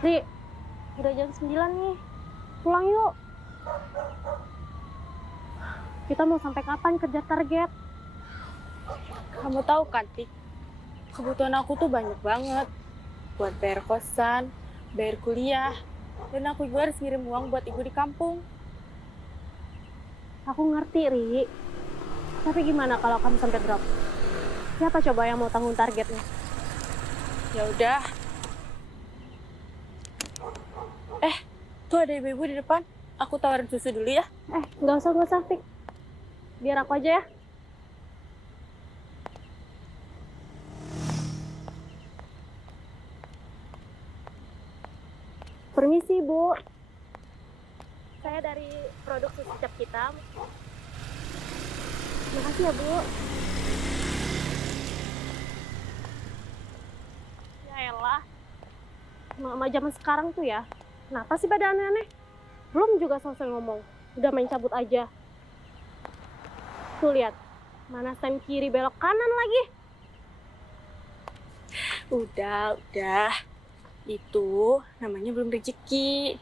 Ri, udah jam 9 nih. Pulang yuk. Kita mau sampai kapan kejar target? Kamu tahu kan, Tik, kebutuhan aku tuh banyak banget. Buat bayar kosan, bayar kuliah, dan aku juga harus ngirim uang buat ibu di kampung. Aku ngerti, Ri. Tapi gimana kalau kamu sampai drop? Siapa coba yang mau tanggung targetnya? Ya udah. Tuh ada ibu-ibu di depan. Aku tawarin susu dulu ya. Nggak usah, Fik. Biar aku aja ya. Permisi, Bu. Saya dari produk susu cap hitam. Makasih ya, Bu. Ya elah. Mama zaman sekarang tuh ya. Kenapa sih pada aneh-aneh? Belum juga selesai ngomong. Udah main cabut aja. Tuh lihat. Mana stem kiri belok kanan lagi. Udah. Itu namanya belum rezeki.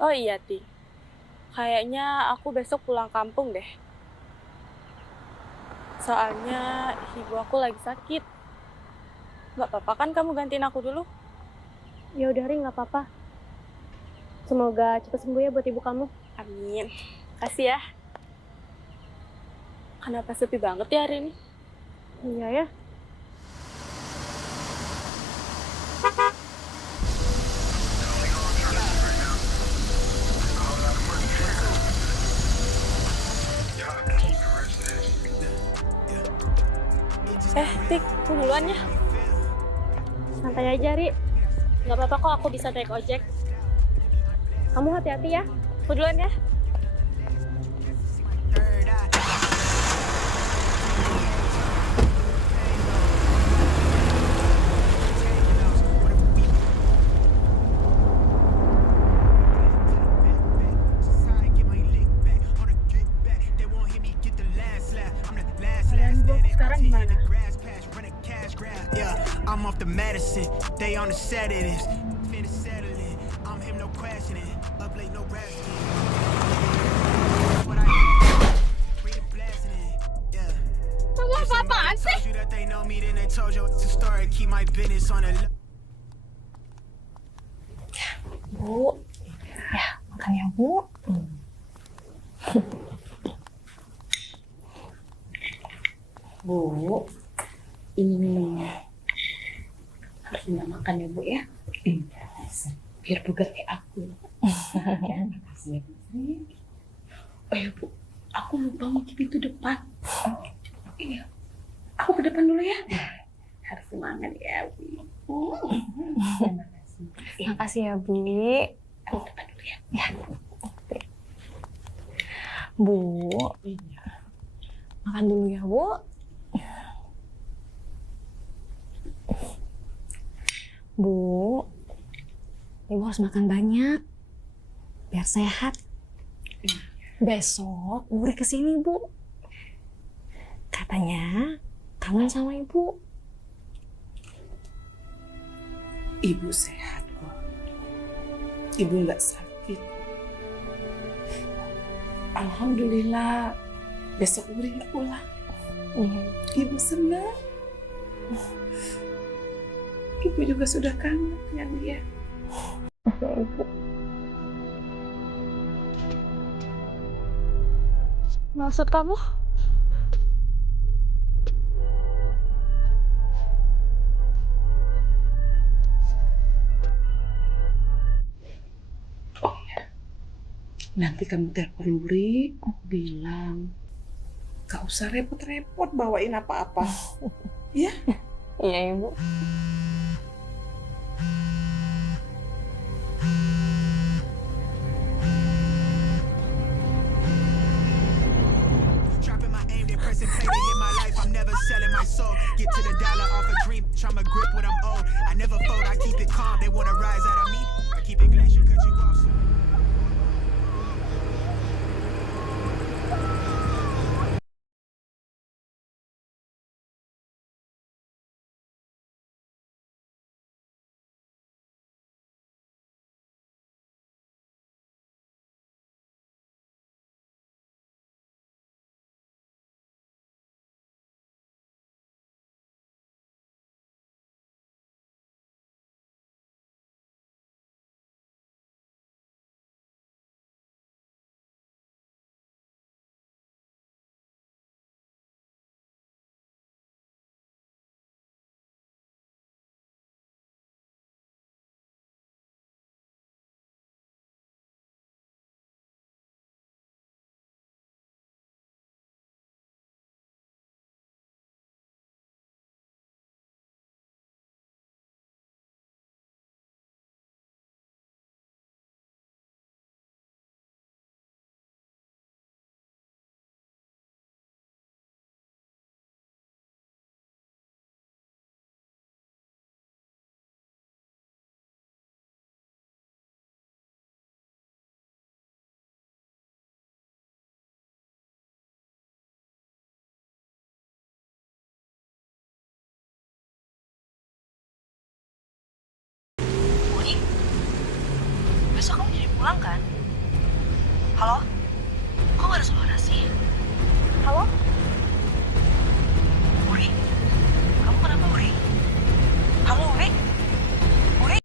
Oh iya, Tik. Kayaknya aku besok pulang kampung deh. Soalnya ibu aku lagi sakit. Gak apa-apa kan kamu gantiin aku dulu? Ya udah, Ri, nggak apa-apa. Semoga cepat sembuh ya buat ibu kamu. Amin. Kasih ya. Kenapa sepi banget ya hari ini? Iya ya. Tik, aku duluan ya. Santai aja, Ri. Nggak apa-apa kok, aku bisa naik ojek. Kamu hati-hati ya. Aku duluan ya. Sekarang gimana? Yeah, I'm off the medicine. They on the set of this. Finna settle it. I'm him, no questioning. Up late, no rest. What I read it, blasting it. Yeah. Kamu apa-apaan sih? Told you that they know me, then they told you it's a story. Keep my business on the Bu, ya makan ya Bu. Bu, ini minumnya. Harus banyak makan ya Bu ya. Biar bugar kayak aku. Ya, makasih ya Bu. Oh ya Bu, aku lupa ngintip itu depan. Iya, aku ke depan dulu ya. Harus semangat ya Bu. Makasih ya, Bu. Aku ke depan dulu ya. Ya. Bu, makan dulu ya, Bu. Bu, Ibu harus makan banyak biar sehat. Besok Uri kesini, Bu. Katanya kangen sama Ibu. Ibu sehat kok. Ibu nggak sakit. Alhamdulillah. Besok Uri nggak pulang. Iya. Ibu senang. Ibu juga sudah kangen dengan dia. Ibu. Maksud kamu? Oh ya. Nanti kamu telepon Uri, bilang gak usah repot-repot bawain apa-apa. Ya? Iya, Ibu. Dropping my aim, they pressing play to hit my life. I'm never selling my soul. Get to the dollar off a dream. Tryna grip what I'm owed. I never fold, I keep it calm. They wanna rise out of me. I keep it glacier, cut you off. pulang kan? Halo? Kok gak ada suara sih? Halo? Uri? Kamu kenapa, Uri? Halo, Uri? Uri?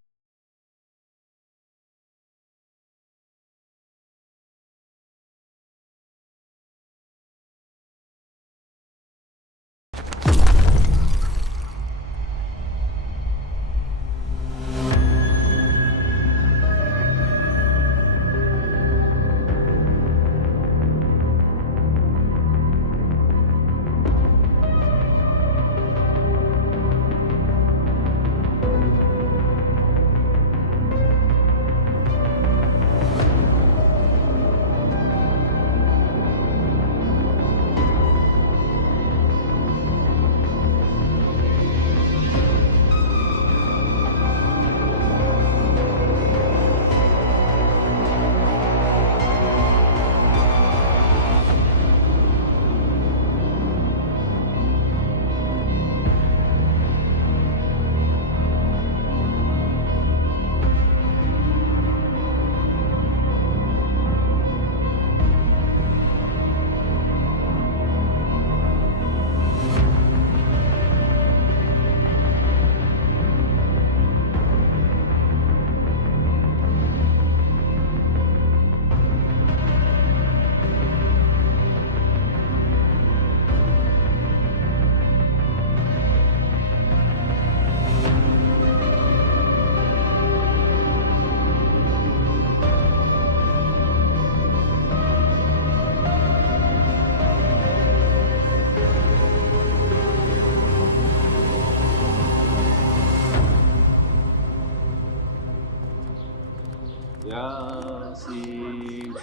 Yasin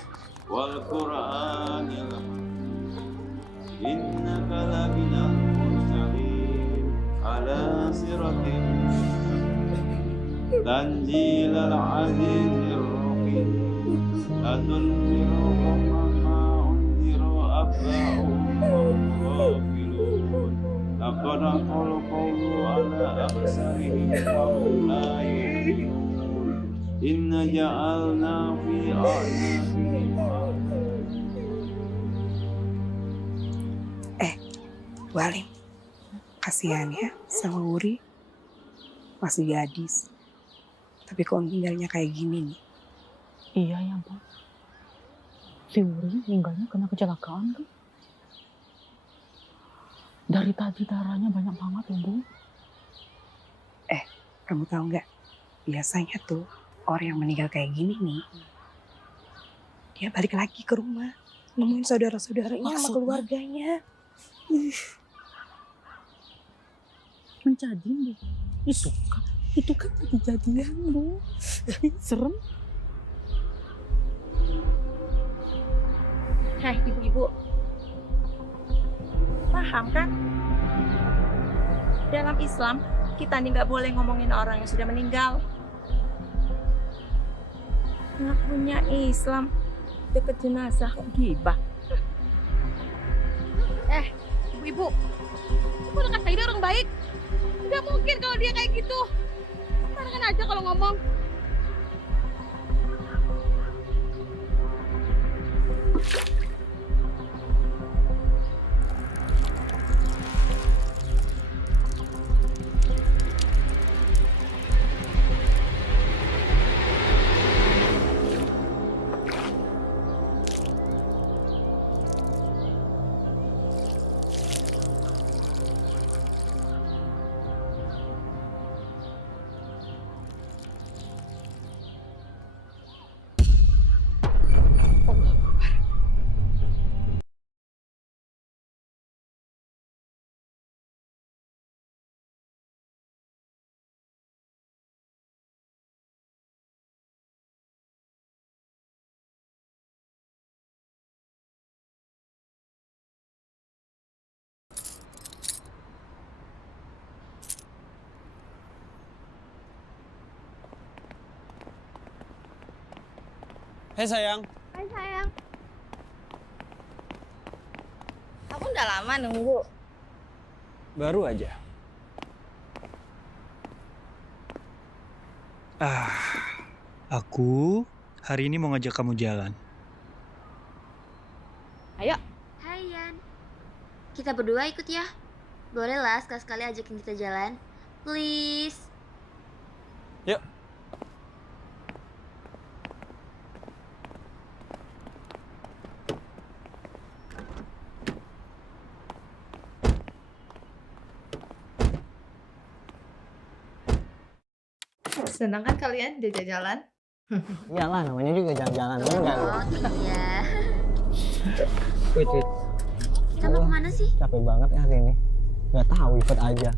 wal Qur'anil innaka laminal mursalin ala siratin tanzilal azizir rahim latunziru ma unziru abba'um ghafilun laqad qawlu ala aksarihim wa hum la yu'minun Inna ja'alna fi a'naqihim Bu Halim, kasihan ya sama Wuri. Masih gadis. Tapi kok meninggalnya kayak gini nih. Iya ya, Mbak. Si Wuri meninggalnya kena kecelakaan tuh. Dari tadi darahnya banyak banget ya, Bu. Kamu tahu nggak? Biasanya tuh orang yang meninggal kayak gini nih, dia balik lagi ke rumah, nemuin saudara-saudaranya sama keluarganya. Menjadi, Bu. Itu kan kejadian, Bu. Serem. Hei, ibu-ibu. Paham kan? Dalam Islam, kita nih nggak boleh ngomongin orang yang sudah meninggal. Ngakunya Islam, deket jenazah kok gibah. Ibu-ibu, aku udah kata dia orang baik. Nggak mungkin kalau dia kayak gitu. Sembarangan aja kalau ngomong. Hei sayang, Hai sayang. Kamu udah lama nunggu. baru aja. Aku Hari ini mau ngajak kamu jalan. Ayo. Hai Yan, kita berdua ikut ya. Boleh lah sekali-sekali ajakin kita jalan. Please. Yuk. Senang kan kalian diajak jalan? Iyalah, namanya juga jalan-jalan juga. Oh iya. Wait. Kita mau kemana sih? Capek banget ya hari ini. Gak tahu, ikut aja.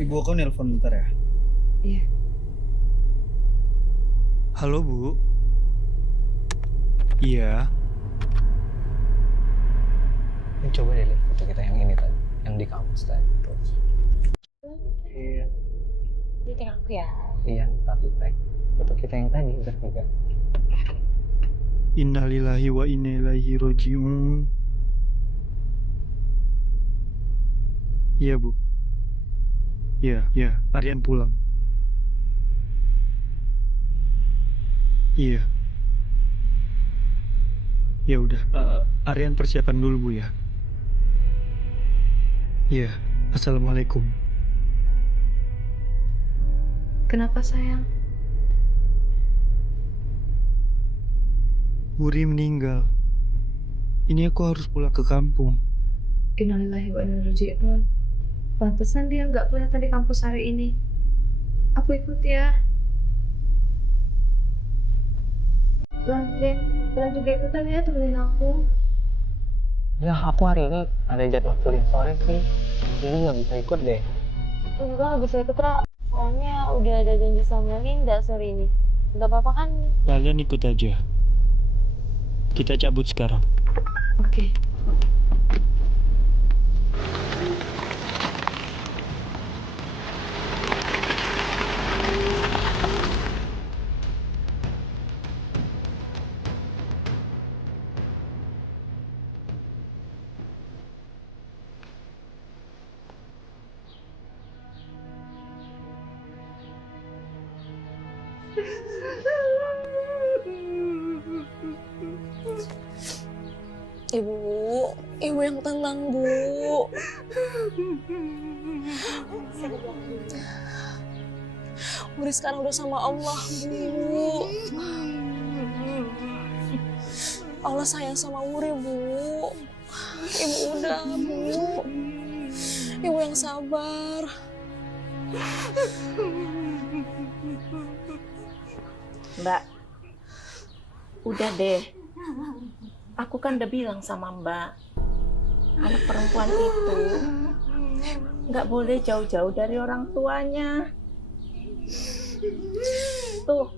Ibu aku nelpon bentar ya. Iya. Halo, Bu. Iya. Ini coba deh lihat foto kita yang ini tadi, yang di kampus tadi. Iya. Dia tengok aku ya. Iya, tapi tag foto kita yang tadi udah juga. Innalillahi wa inna ilaihi roji'un. Iya, Bu. Iya, Aryan pulang. Iya. Ya udah, Aryan persiapan dulu, Bu ya. Iya, Assalamualaikum. Kenapa sayang? Wuri meninggal. Ini aku harus pulang ke kampung. Innalillahi wa inna ilaihi raji'un. Pantesan dia nggak kelihatan di kampus hari ini. Aku ikut ya. Kalian juga ikutan ya, temenin aku. Ya, aku hari ini ada jadwal kuliah sore sih. Jadi nggak bisa ikut deh. Enggak, nggak bisa ikut, Ra. Soalnya udah ada janji sama Linda sore ini. Nggak apa-apa kan? Kalian ikut aja. Kita cabut sekarang. Oke. Ibu yang tenang, Bu. Wuri sekarang udah sama Allah, Bu. Allah sayang sama Wuri, Bu. Ibu udah, Bu. Ibu yang sabar. Mbak, udah deh. Aku kan udah bilang sama Mbak, anak perempuan itu nggak boleh jauh-jauh dari orang tuanya. Tuh,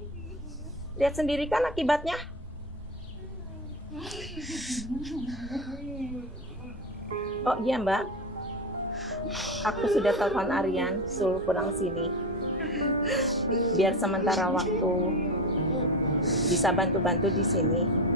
lihat sendiri kan akibatnya. Oh iya Mbak, aku sudah telepon Aryan suruh pulang sini. Biar sementara waktu bisa bantu-bantu di sini.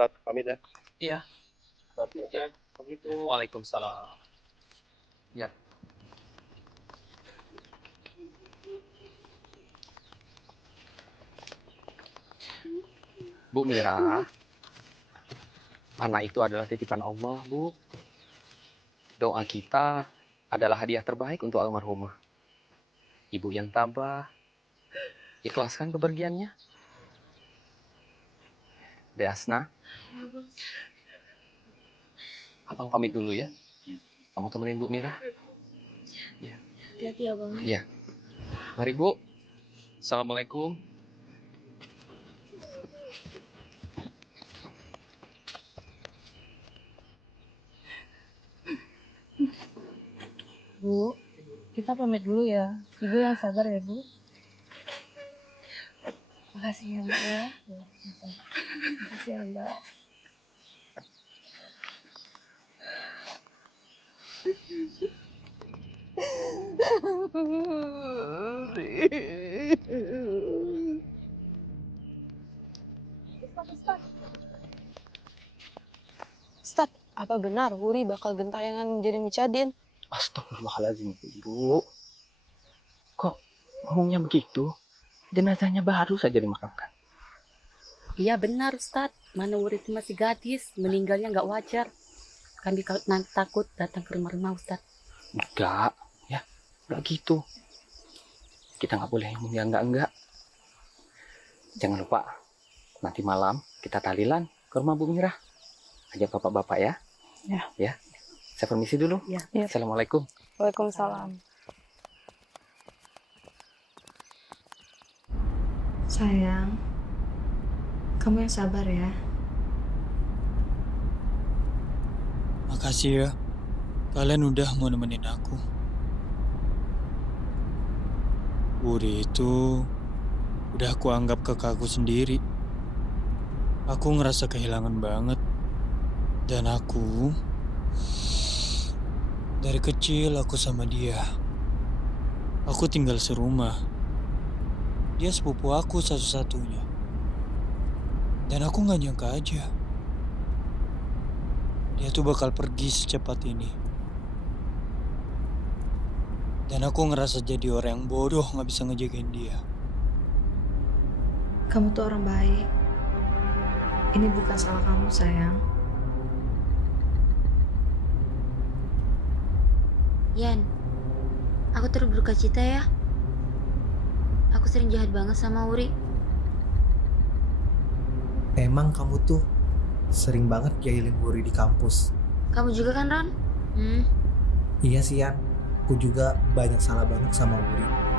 Ustaz, pamit ya. Iya. Waalaikumsalam. Ya. Bu Mira. Anak itu adalah titipan Allah, Bu. Doa kita adalah hadiah terbaik untuk almarhumah. Ibu yang tabah, ikhlaskan kepergiannya. Dek Asna, Abang pamit dulu ya. Kamu temenin Bu Mira. Ya. Hati-hati ya Bang. Iya. Mari Bu. Assalamualaikum. Bu, kita pamit dulu ya. Ibu yang sabar ya Bu. Makasih ya Mbak ya. Makasih ya Mbak. Ustad, apa benar Wuri bakal gentayangan jadi Micadin? Astagfirullahaladzim, Ibu. Kok ngomongnya begitu? Jenazahnya baru saja dimakamkan. Iya benar Ustadz, mana Wuri itu masih gadis, meninggalnya nggak wajar. Kami takut datang ke rumah-rumah Ustadz. Enggak, ya, enggak gitu. Kita nggak boleh ngomong yang enggak. Jangan lupa, nanti malam kita tahlilan ke rumah Bu Mirah. Ajak bapak-bapak ya. Ya. Ya. Saya permisi dulu. Ya. Assalamualaikum. Waalaikumsalam. Sayang, kamu yang sabar ya. Makasih ya. Kalian udah mau nemenin aku. Wuri itu udah aku anggap kakakku sendiri. Aku ngerasa kehilangan banget. Dan aku dari kecil aku sama dia. Aku tinggal serumah. Dia sepupu aku satu-satunya. Dan aku gak nyangka aja dia tuh bakal pergi secepat ini. Dan aku ngerasa jadi orang yang bodoh gak bisa ngejagain dia. Kamu tuh orang baik. Ini bukan salah kamu, sayang. Yan, aku turut berduka cita ya. Aku sering jahat banget sama Wuri. Emang kamu tuh sering banget jahilin Wuri di kampus. Kamu juga kan, Ron? Iya sih Yan, aku juga banyak salah banget sama Wuri.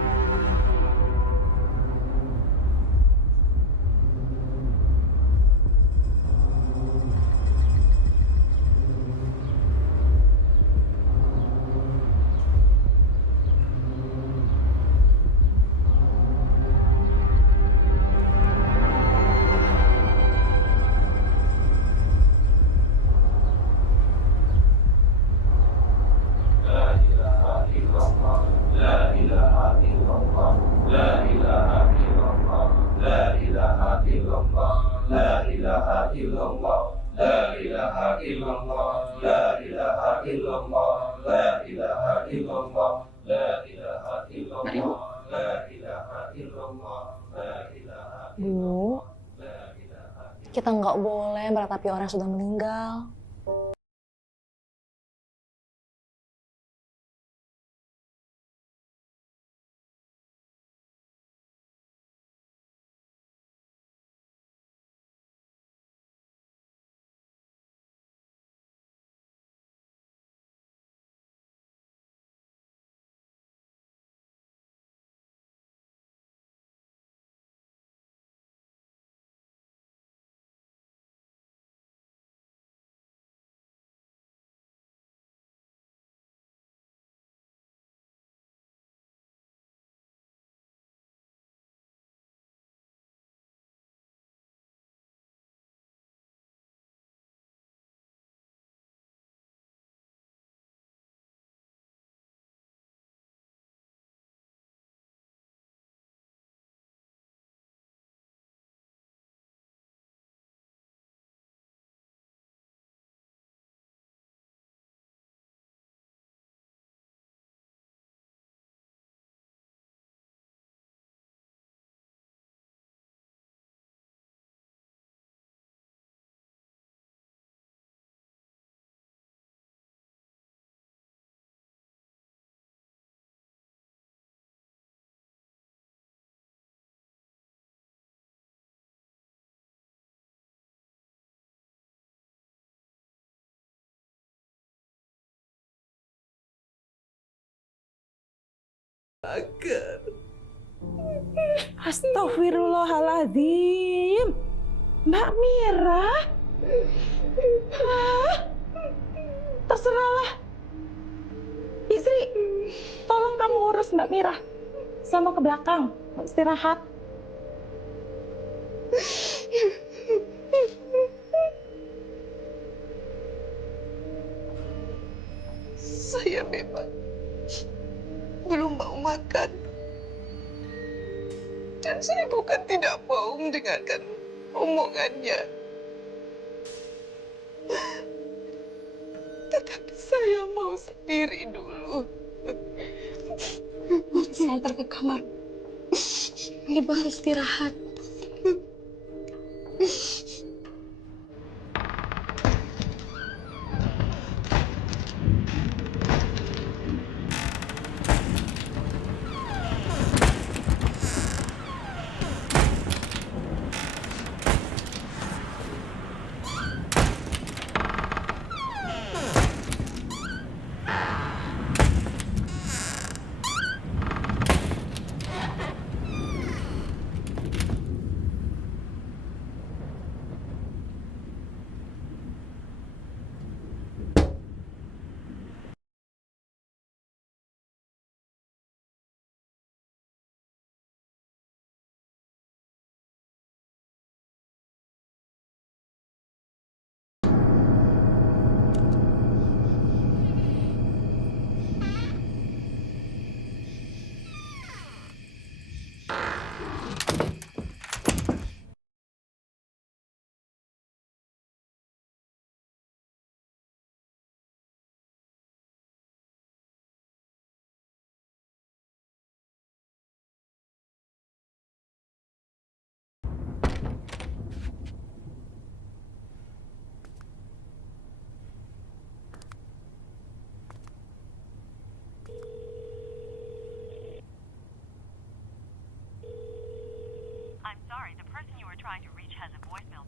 Bu, kita nggak boleh meratapi orang yang sudah meninggal. mager. Astagfirullahaladzim. Mbak Mira. Terserahlah. Istri, tolong kamu urus Mbak Mira. Sama ke belakang, istirahat. Saya memang belum mau makan. Dan saya bukan tidak mau mendengarkan omongannya. Tetapi saya mau sendiri dulu. Saya antar ke kamar. Ibu harus istirahat. I'm sorry, the person you were trying to reach has a voicemail.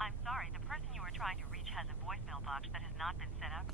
I'm sorry, the person you were trying to reach has a voicemail box that has not been set up.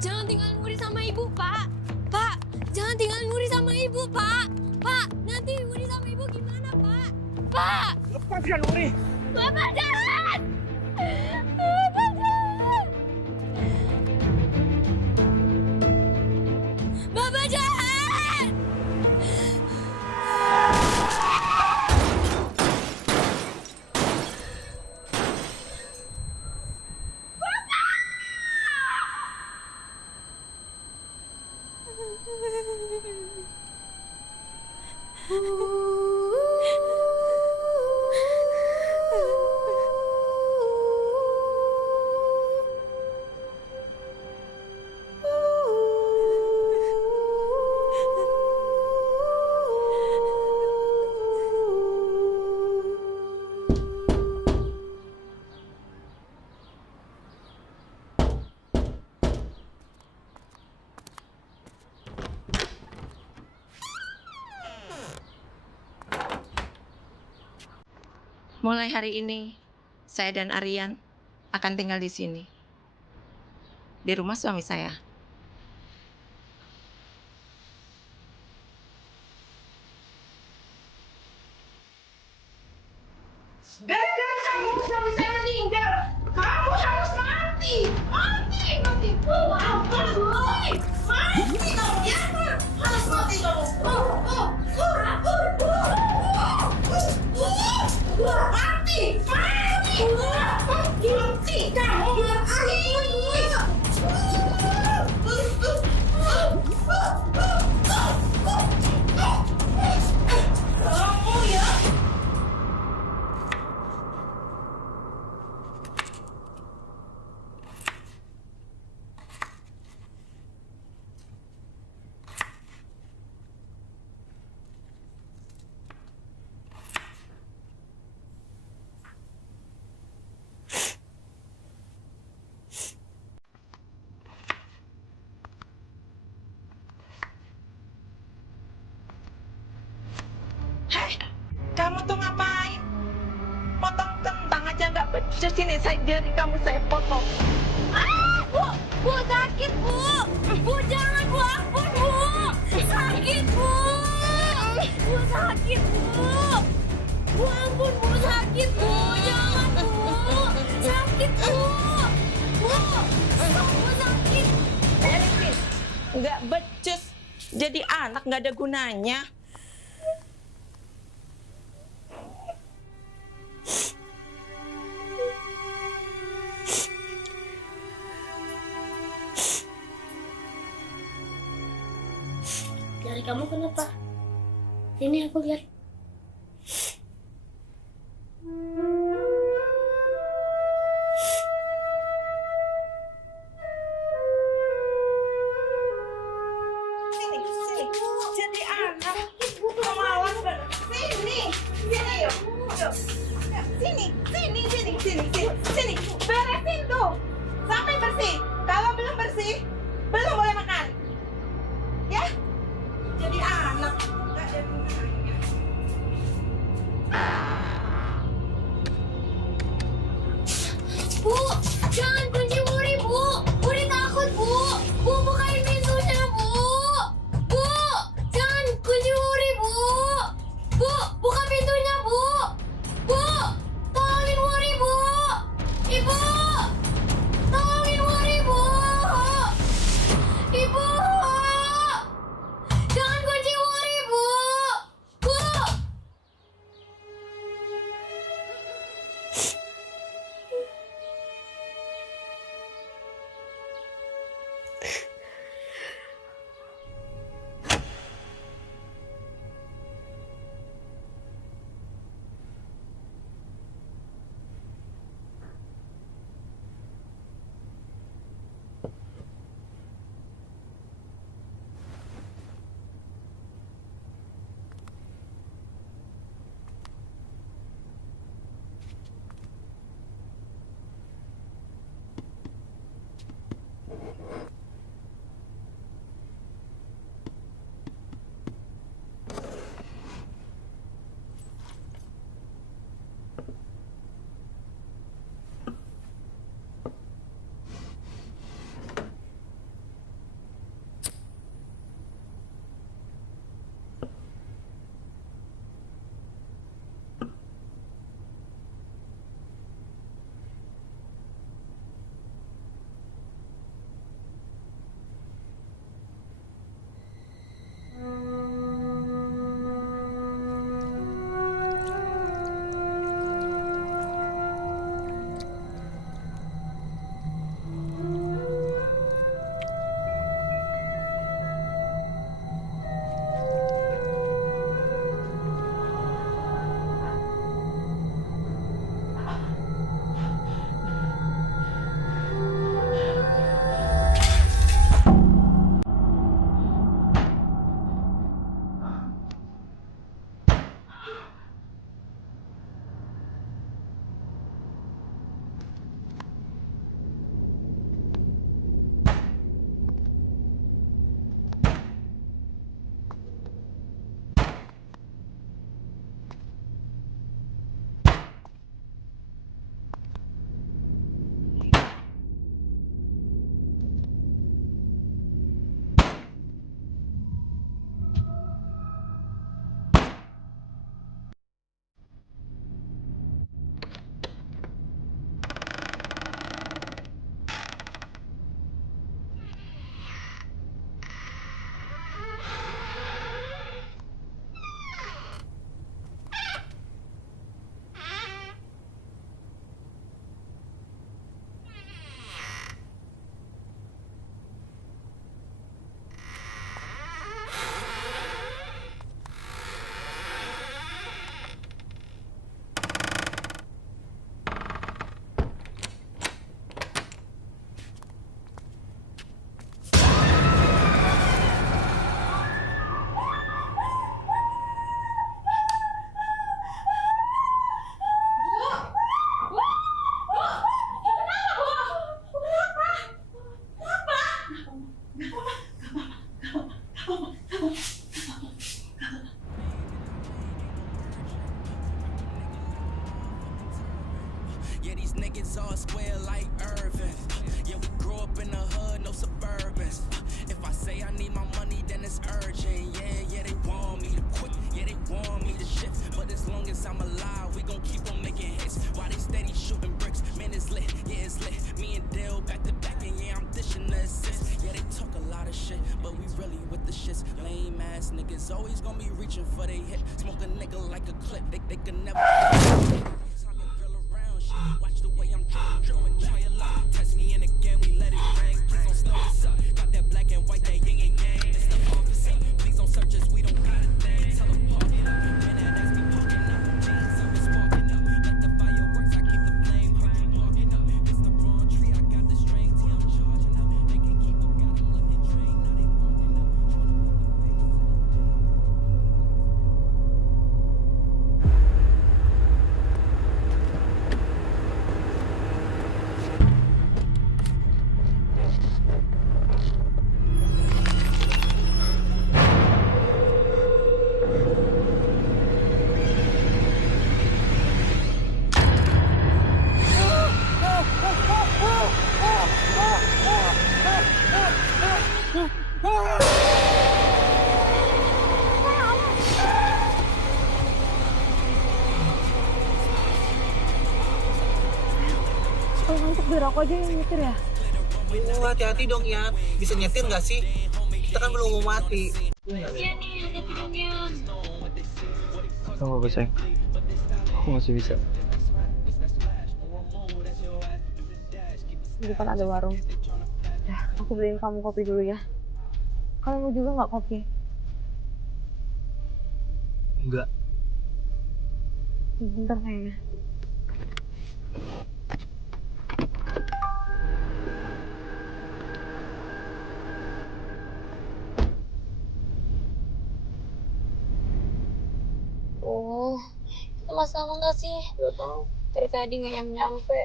Jangan tinggalin Wuri sama ibu, Pak. Pak, jangan tinggalin Wuri sama ibu, Pak. Pak, nanti Wuri sama ibu gimana, Pak? Pak! Lepaskan Wuri! Bapak jalan! Bapak jalan! Bapak jalan! Mulai hari ini, saya dan Aryan akan tinggal di sini. Di rumah suami saya. Gara-gara kamu suami saya meninggal. Kamu harus mati. Mati, mati. Mati kamu ya. Harus mati kamu. Mati. Mati kamu. sini, jari kamu saya potong. Bu sakit bu. Bu jangan bu, ampun bu. Sakit bu. Bu sakit bu. Bu ampun bu sakit bu. Jangan bu. Sakit bu. Bu. Bu sakit. Erin, nggak becus. Jadi anak nggak ada gunanya. Jari kamu kenapa? Ini aku lihat. Sini. Jadi anak. Malas banget. Sini yuk. Sini. Beresin tuh. Sampai bersih. Kalau belum bersih, belum boleh makan. Ya? Jadi anak. Nggak ada gunanya. Bu, jangan kunci Wuri, Bu. Wuri takut, Bu. Bu, bukain pintunya, Bu. Bu, jangan kunci Wuri, Bu. Bu, buka pintunya, Bu. Bu, tolongin Wuri, Bu. Ibu, tolongin Wuri, Bu. Ibu, jangan kunci Wuri, Bu. Bu. long as I'm alive, we gon' keep on making hits. While they steady shooting bricks, man, it's lit, yeah, it's lit. Me and Dale back to back, and yeah, I'm dishing the assist. Yeah, they talk a lot of shit, but we really with the shits. Lame ass niggas always gon' be reaching for they hit. Smoke a nigga like a clip, they can never. Watch the way I'm drilling, try a lot. Test me in again, we let it rain. Please don't slow us up. Got that black and white, that yin and yang. It's the officer. Please don't search us, we don't got a thing. Tell them park it up. Man, that ass be parking up. Jeans up, it's sparking up. Like the fireworks, I keep the flame. Heard you barking up. It's the wrong tree, I got the strings. Yeah, I'm charging up. They can't keep up, got them looking trained. Now they walking up. Trying to put the face in it. Kalau ngantuk biar aku aja yang nyetir ya. Oh, hati-hati dong ya. Bisa nyetir nggak sih? Kita kan belum mau mati. Iya nih, hati-hati dong Yan. Kamu apa sayang? Aku masih bisa. Di depan ada warung. Ya, aku beliin kamu kopi dulu ya. Kamu mau juga nggak kopi? Enggak. Bentar kayaknya. Oh, kita masalah nggak sih? Nggak tahu. Dari tadi nggak nyampe.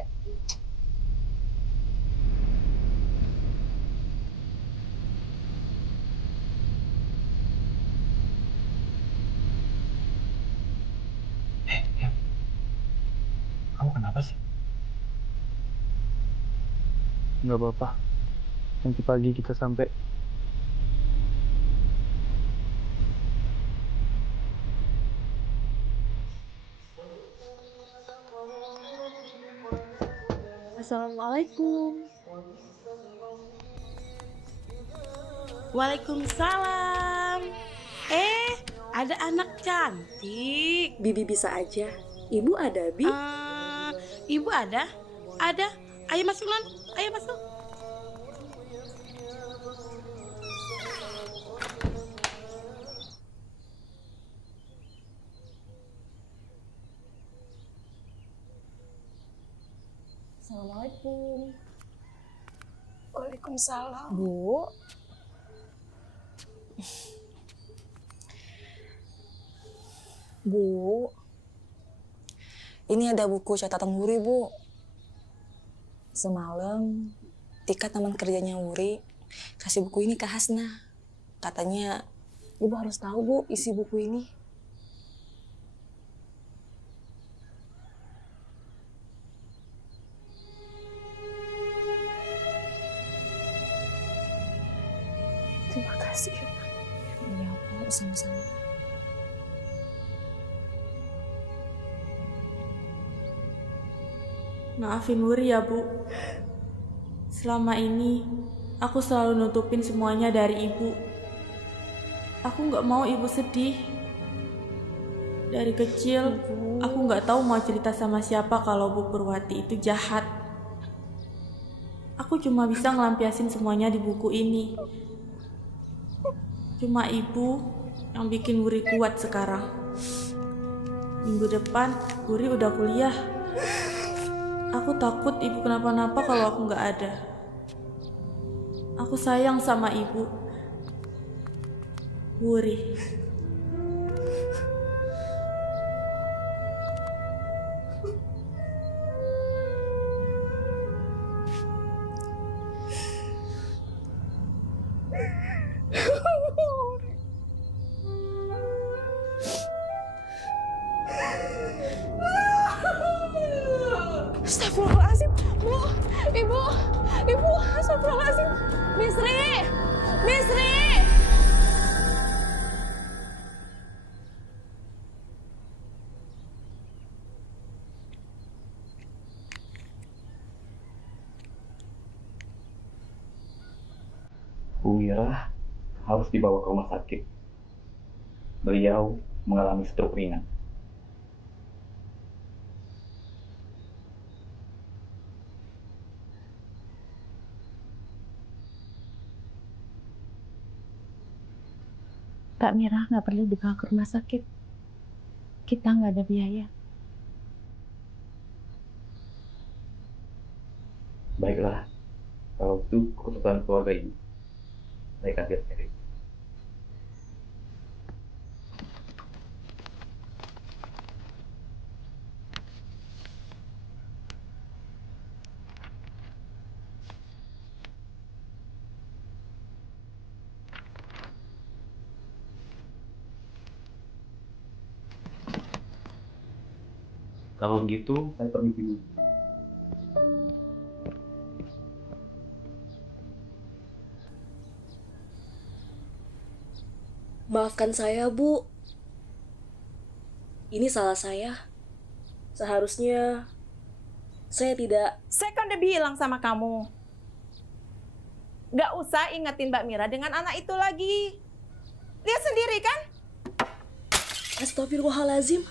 Kamu kenapa sih? Nggak apa-apa. Nanti pagi kita sampai. Assalamualaikum. Waalaikumsalam. Ada anak cantik. Bibi bisa aja. Ibu ada, Bi? Ibu ada? Ada. Ayo masuk, Non. Ayo masuk. Assalamualaikum. Waalaikumsalam. Bu. Bu. Ini ada buku catatan Wuri, Bu. Semalam Tika teman kerjanya Wuri kasih buku ini ke Hasna. Katanya Ibu harus tahu, Bu, isi buku ini. Terima kasih. Iya, Bu, sama-sama. Maafin Wuri ya, Bu. Selama ini, aku selalu nutupin semuanya dari Ibu. Aku nggak mau Ibu sedih. Dari kecil, aku nggak tahu mau cerita sama siapa kalau Bu Purwati itu jahat. Aku cuma bisa ngelampiasin semuanya di buku ini. Cuma Ibu yang bikin Wuri kuat sekarang. Minggu depan, Wuri udah kuliah. Aku takut Ibu kenapa-napa kalau aku nggak ada. Aku sayang sama Ibu. Wuri. Astagfirullahaladzim, Bu, Ibu, astagfirullahaladzim. Misri. Mira harus dibawa ke rumah sakit. Beliau mengalami stroke ringan. Kak Mira nggak perlu dibawa ke rumah sakit. Kita nggak ada biaya. Baiklah, kalau itu keputusan keluarga ini, saya akan lihat sendiri. Kalau begitu, saya permisi dulu. Maafkan saya, Bu. Ini salah saya. Seharusnya saya tidak... Saya kan udah bilang sama kamu. Gak usah ingetin Mbak Mira dengan anak itu lagi. Lihat sendiri kan? Astagfirullahaladzim.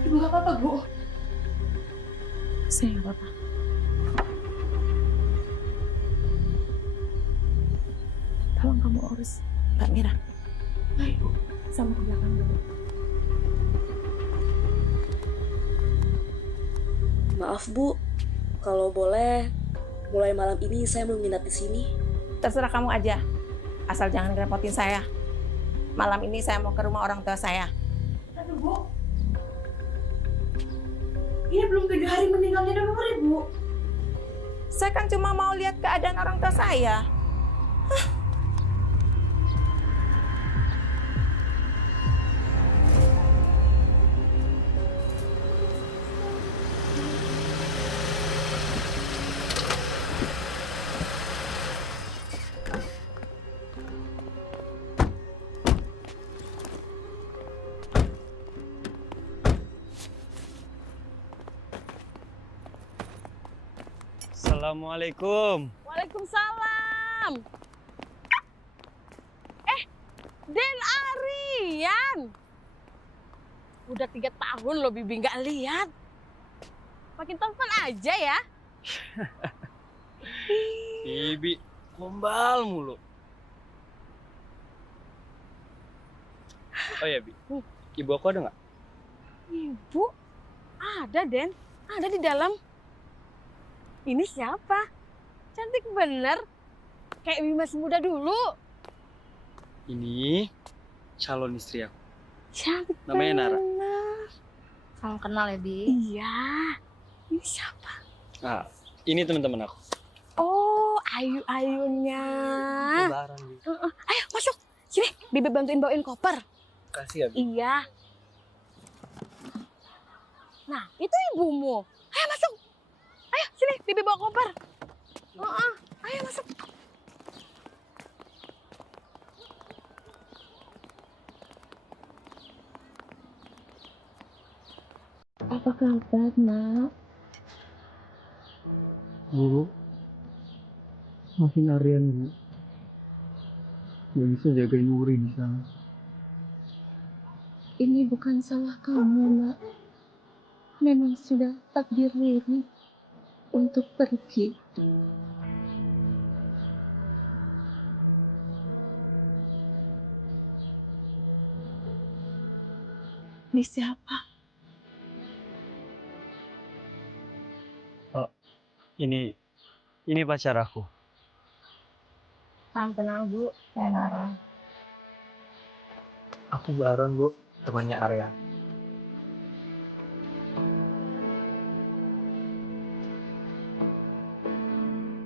Ibu gak apa-apa, Bu. Saya nggak apa-apa. Tolong kamu urus Mbak Mira. Ayo, Bu. Sama ke belakang dulu. Maaf, Bu. Kalau boleh, mulai malam ini saya mau nginap di sini. Terserah kamu aja. Asal jangan ngerepotin saya. Malam ini saya mau ke rumah orang tua saya. Aduh, Bu. Ini belum 7 hari meninggalnya dulu, Bu. Saya kan cuma mau lihat keadaan orang tua saya. Assalamualaikum. Waalaikumsalam. Den Arian. Udah 3 tahun loh Bibi nggak lihat. Makin telepon aja ya. Bibi, gombal mulu. Oh ya, Bi. Ibu aku ada nggak? Ibu? Ada, Den. Ada di dalam. Ini siapa? Cantik bener. Kayak Bibi masih muda dulu. Ini calon istri aku. Cantik Namanya Nara. bener. Kamu kenal ya, Bi? Iya. Ini siapa? Ah, ini teman-teman aku. Oh, Ayu-ayunya. Lebaran, Bi. Ayo masuk. Sini, Bibi bantuin bawain koper. Kasih ya, Bi. Iya. Nah, itu ibumu. Ayo masuk. Ayo, sini, Bibi bawa koper. Ayo masuk. Apa kabar, Nak? Bu, maafin Aryan, Bu. Gak bisa jagain Wuri di sana. Ini bukan salah kamu, Nak. Memang sudah takdir Riri untuk pergi. Ini siapa? Oh, ini pacar aku. Salam kenal, Bu. Saya Nara. Aku Baron, Bu, temannya Arya.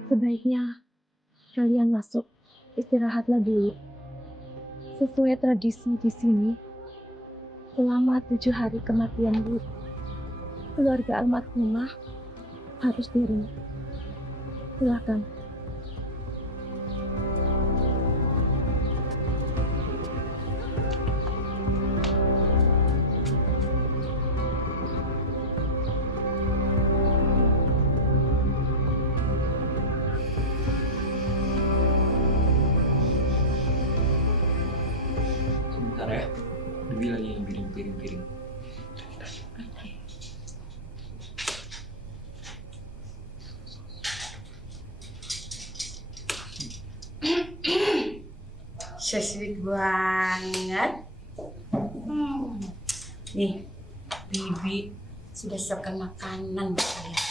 Sebaiknya kalian masuk, istirahatlah dulu. Sesuai tradisi di sini, selama 7 hari kematian Bu, keluarga almarhumah harus di rumah. Silakan. Sebentar ya. Dewi lagi ngambilin piring-piring. So sweet banget. Nih, Bibi sudah siapkan makanan buat kalian.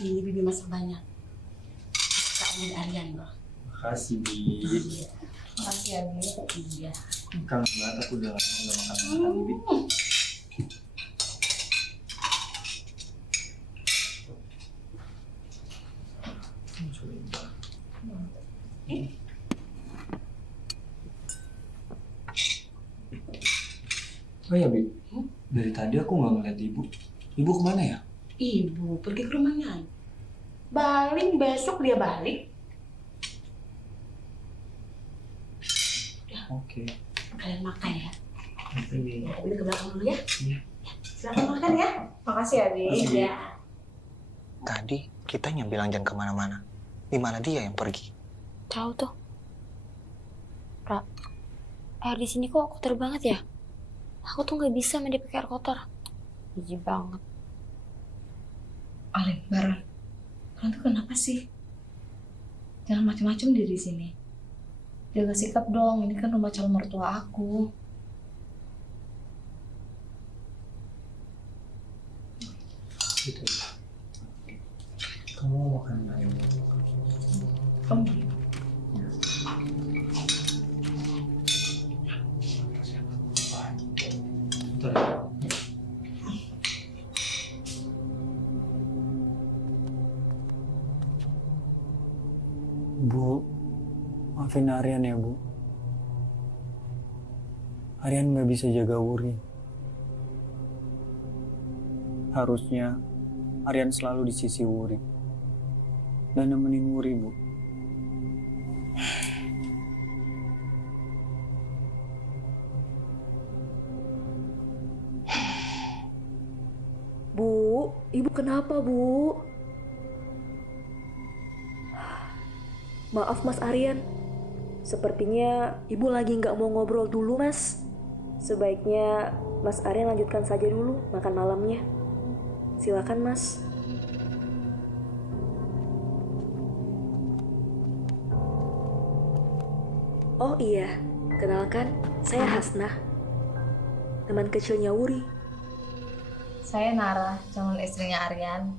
Ini Bibi masak banyak. Kesukaan Aryan loh. Makasih, Bi. Makasih ya, Bi. Iya. Kangen banget aku udah lama nggak makan Bi. Oh ya, Bi. Dari tadi aku nggak ngeliat ibu. Ibu kemana ya? Ibu pergi ke rumahnya. Balik besok dia balik. Oke. Kalian makan ya. Oke, Bi. Beli ke belakang dulu ya. Iya. Silakan makan ya. Makasih ya, Bi. Makasih, Bi. Ya. Tadi kita yang bilang jangan kemana-mana. Di mana dia yang pergi? Tahu tuh. Ra, air di sini kok kotor banget ya? Aku tuh nggak bisa mandi pakai air kotor. Jijik banget. Alin, Baron. Kalian tuh kenapa sih? Jangan macam-macam di sini. Jaga sikap dong, ini kan rumah calon mertua aku. Gitu. Kamu mau makan ayam? Kamu Bentar ya. Bu, maafin Aryan ya, Bu. Aryan nggak bisa jaga Wuri. Harusnya Aryan selalu di sisi Wuri dan nemenin Wuri, Bu. Bu, Ibu kenapa, Bu? Maaf, Mas Aryan. Sepertinya Ibu lagi nggak mau ngobrol dulu, Mas. Sebaiknya Mas Aryan lanjutkan saja dulu makan malamnya. Silakan, Mas. Oh iya, kenalkan, saya Hasnah. Teman kecilnya Wuri. Saya Nara, calon istrinya Aryan.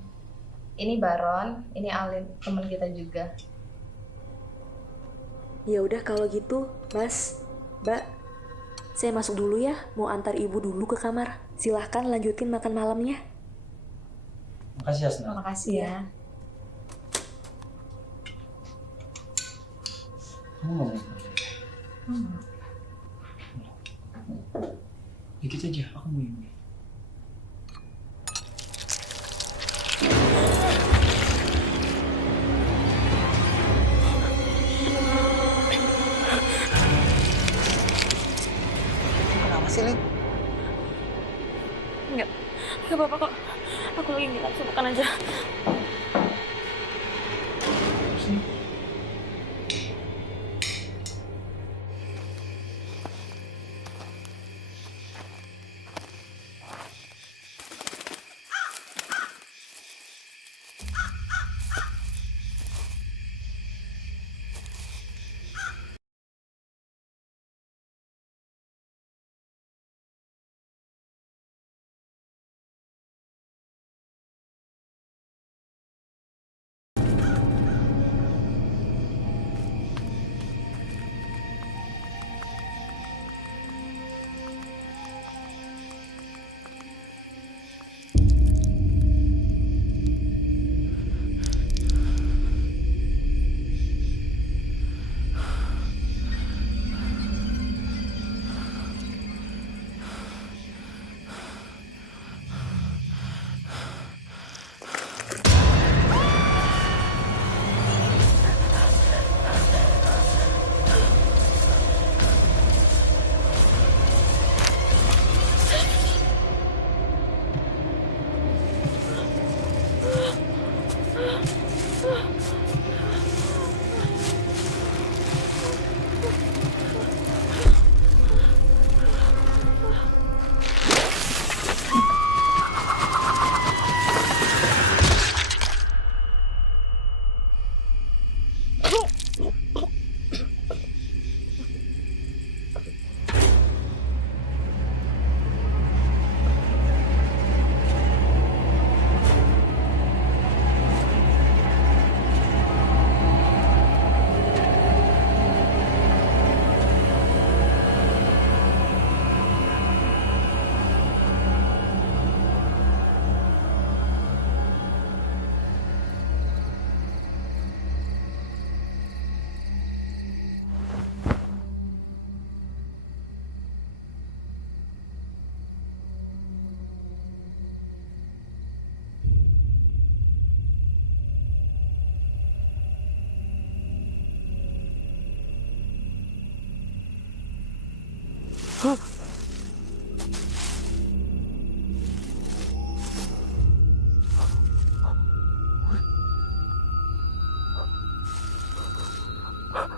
Ini Baron, ini Alin, teman kita juga. Ya udah kalau gitu, Mas, Mbak, saya masuk dulu ya, mau antar Ibu dulu ke kamar. Silahkan lanjutin makan malamnya. Makasih, Hasna. Makasih ya. Kamu mau makan? Dikit aja, aku mau ini. Kenapa sih, Lin? Enggak apa-apa kok. Aku lagi nggak nafsu makan aja.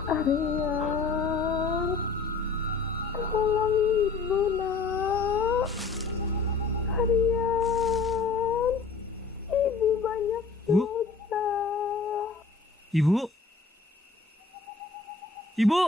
Aryan, tolong ibu nak. Aryan, ibu banyak dosa. Ibu? Ibu!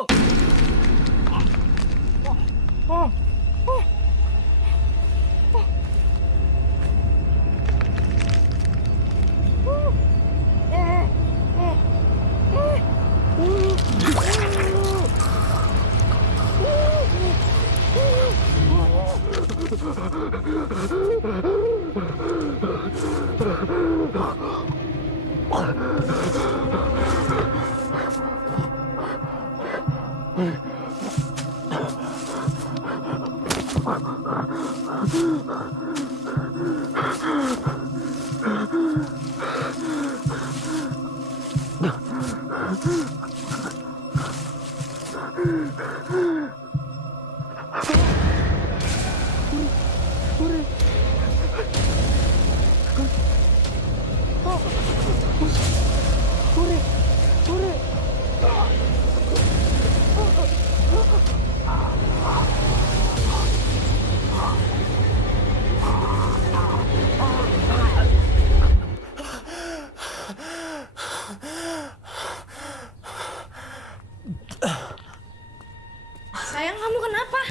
Sayang, kamu kenapa?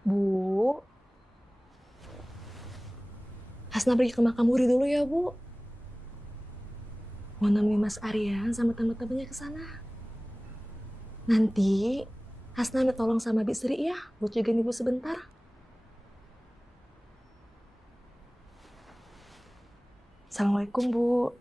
Bu, Hasna pergi ke makam Wuri dulu ya, Bu. Mau nemenin Mas Aryan sama teman-temannya ke sana. Nanti Hasna minta tolong sama Bi Sri ya, buat jagain Ibu sebentar. Assalamualaikum, Bu.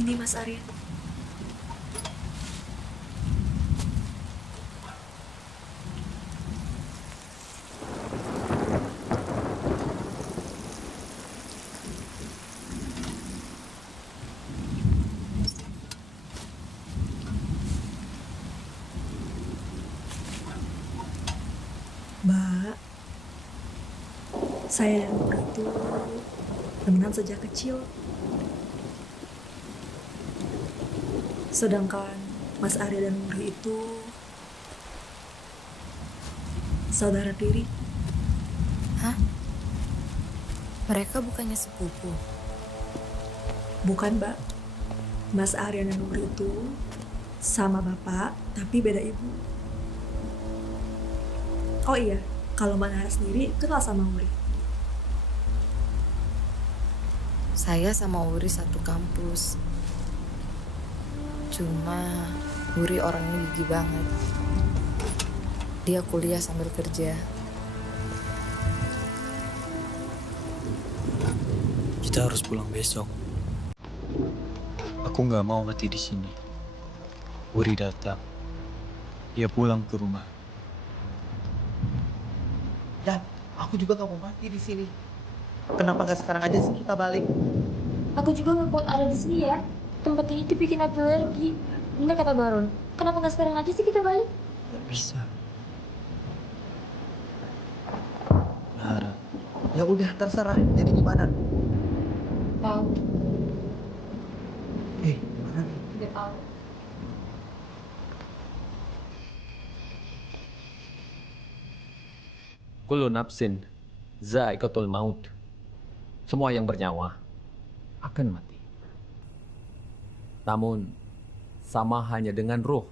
Ini Mas Aryan. Mbak, saya dan Mbak itu temenan sejak kecil. Sedangkan Mas Arya dan Muri itu saudara tiri. Hah? Mereka bukannya sepupu? Bukan, Mbak. Mas Arya dan Muri itu sama bapak, tapi beda ibu. Oh iya, kalau Manara sendiri kenal sama Wuri. Saya sama Wuri satu kampus. Cuma Wuri orangnya gigi banget. Dia kuliah sambil kerja. Kita harus pulang besok. Aku nggak mau mati di sini. Wuri datang. Dia pulang ke rumah. Dan aku juga gak mau mati di sini. Kenapa gak sekarang aja sih kita balik? Aku juga gak kuat ada di sini ya. Tempat ini tuh bikin aku alergi. Bener kata Baron. Kenapa gak sekarang aja sih kita balik? Gak bisa. Nara. Ya udah terserah. Jadi gimana? Tahu. Gimana? Gak tahu. Kullu nafsin za'iqatul maut. Semua yang bernyawa akan mati. Namun, sama hanya dengan ruh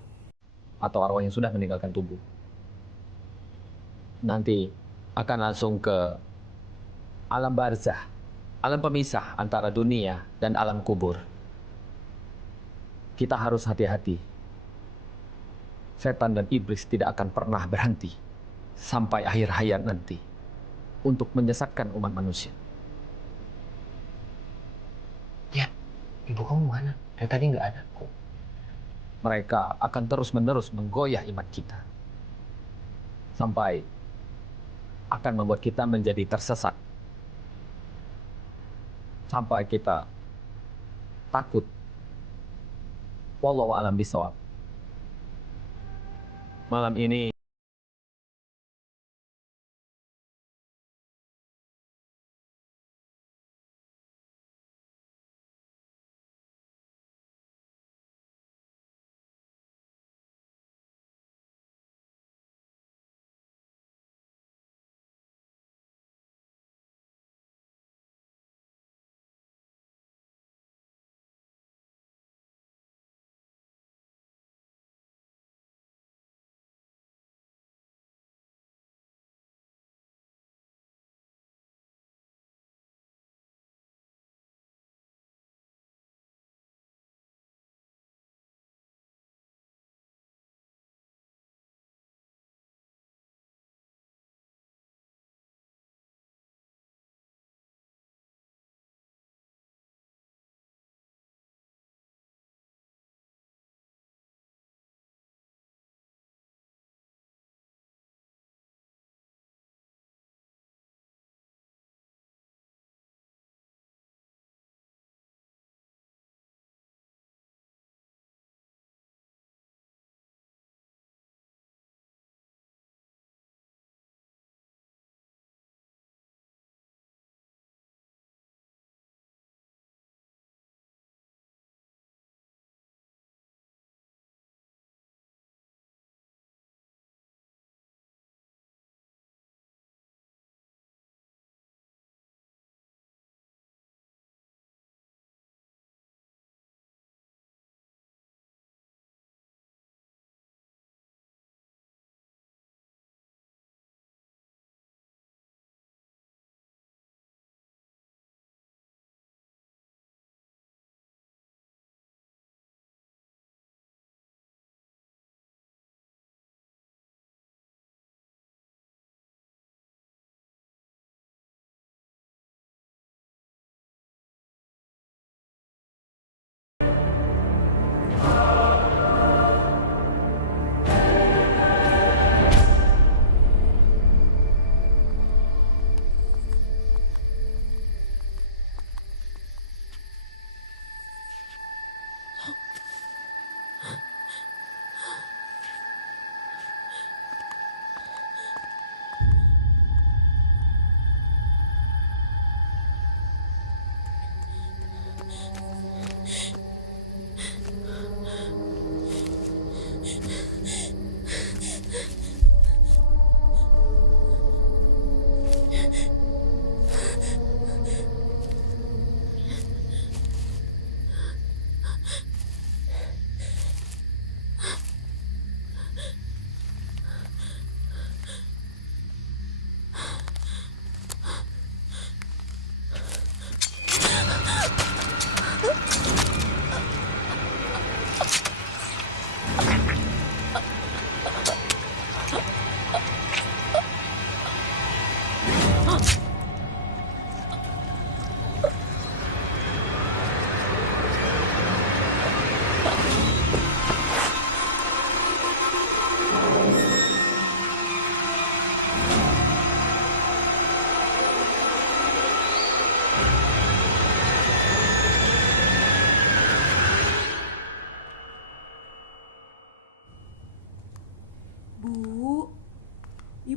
atau arwah yang sudah meninggalkan tubuh. Nanti akan langsung ke alam barzah, alam pemisah antara dunia dan alam kubur. Kita harus hati-hati. Setan dan iblis tidak akan pernah berhenti sampai akhir hayat nanti untuk menyesatkan umat manusia. Ya, ibu kamu mana? Dari tadi nggak ada. Mereka akan terus-menerus menggoyah iman kita. Sampai akan membuat kita menjadi tersesat. Sampai kita takut. Wallahu a'lam bishawab. Malam ini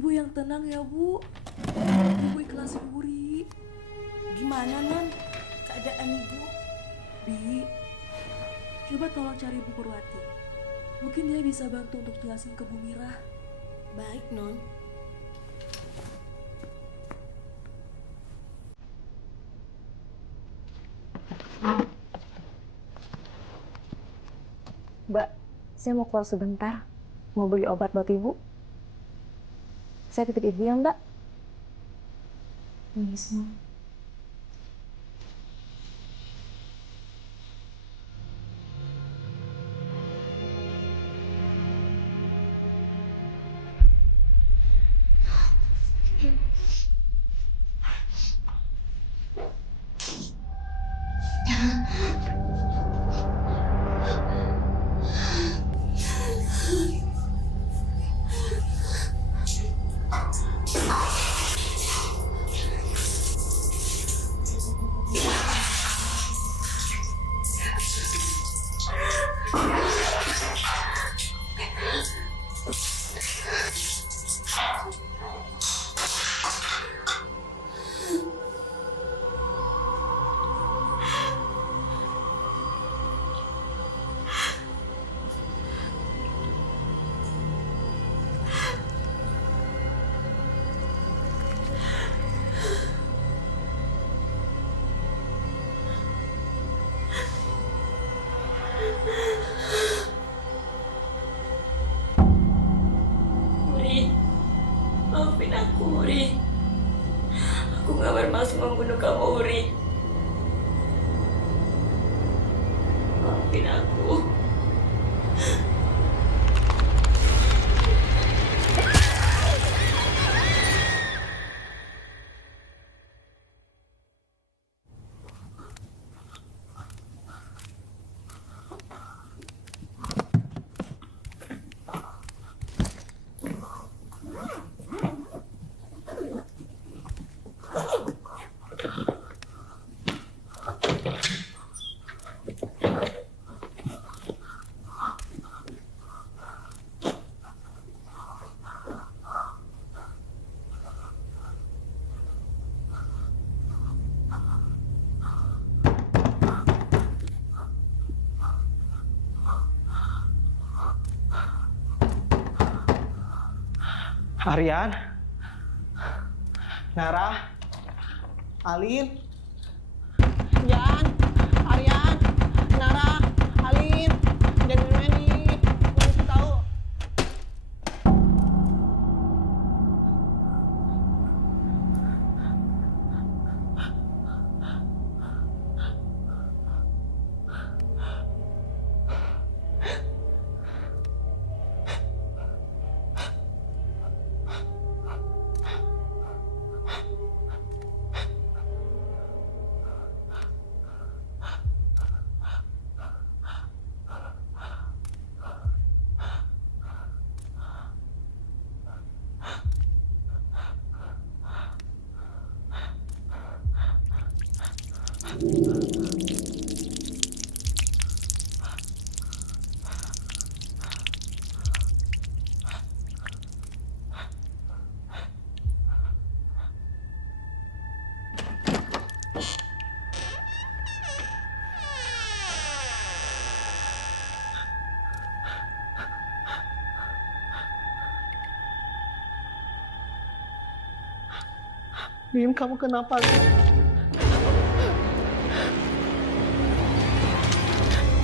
Ibu yang tenang ya, Bu. Ibu ikhlasin Wuri. Gimana, Non? Keadaan Ibu? Bi, coba tolong cari Ibu Purwati. Mungkin dia bisa bantu untuk jelasin ke Bu Mira. Baik, Non. Mbak, saya mau keluar sebentar. Mau beli obat buat ibu. Saya titip ibu ya, Mbak. Yes, Mom. Wuri, maafin aku, Wuri. Aku gak bermaksud membunuh kamu, Wuri. Maafin aku. Aryan, Nara, Alin, Jan, Aryan, Nara, Alin, dan Meni. Mau tahu? Lim, kamu kenapa?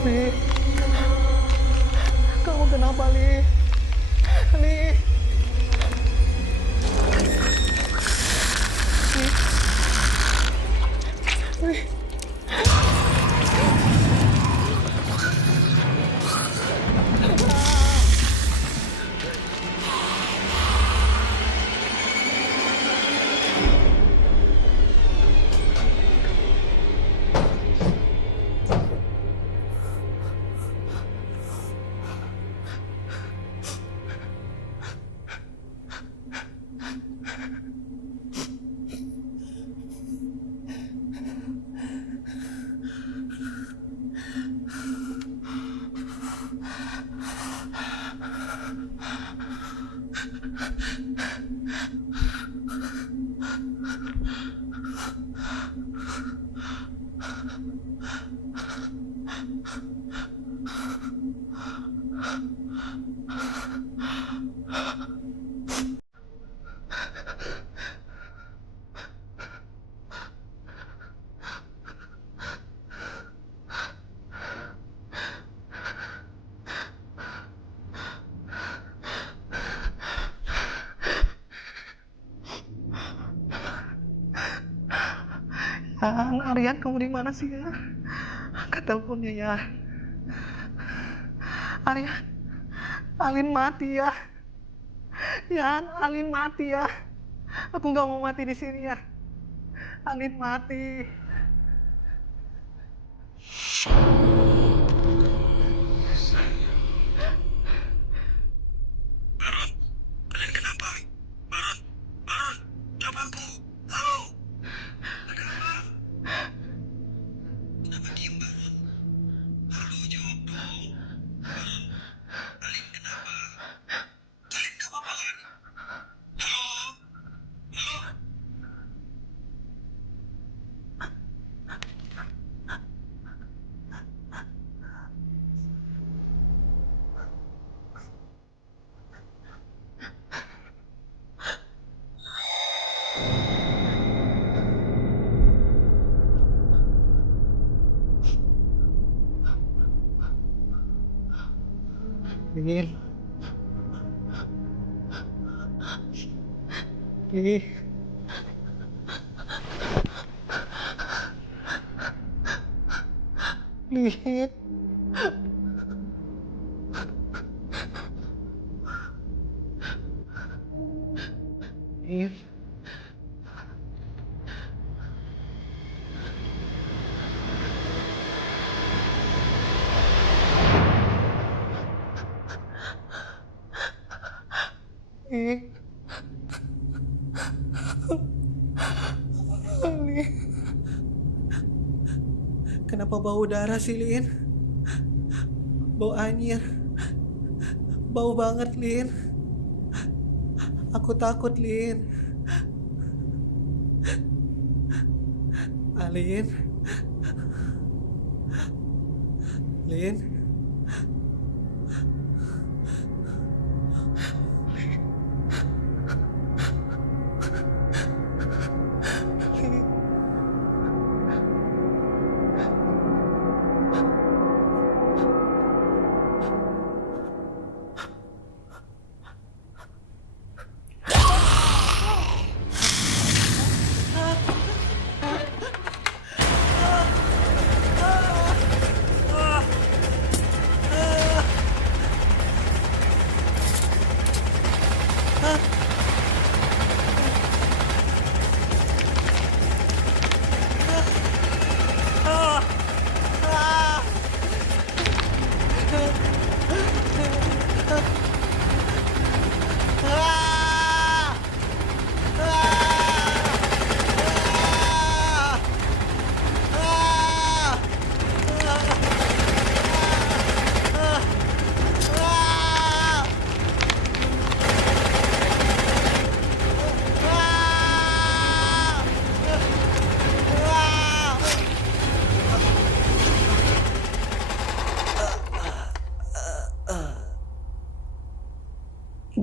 Li, kamu kenapa, Li? Li. Li. Li. Aryan, kamu di mana sih ya? Angkat teleponnya ya. Aryan, Alin mati ya. Ya, Alin mati ya. Aku nggak mau mati di sini ya. Alin mati. Lin. Lin. Lin. Lin. Lin. Kenapa bau darah sih, Lin? Bau anyir. Bau banget, Lin. Aku takut, Lin. Alin. Lin.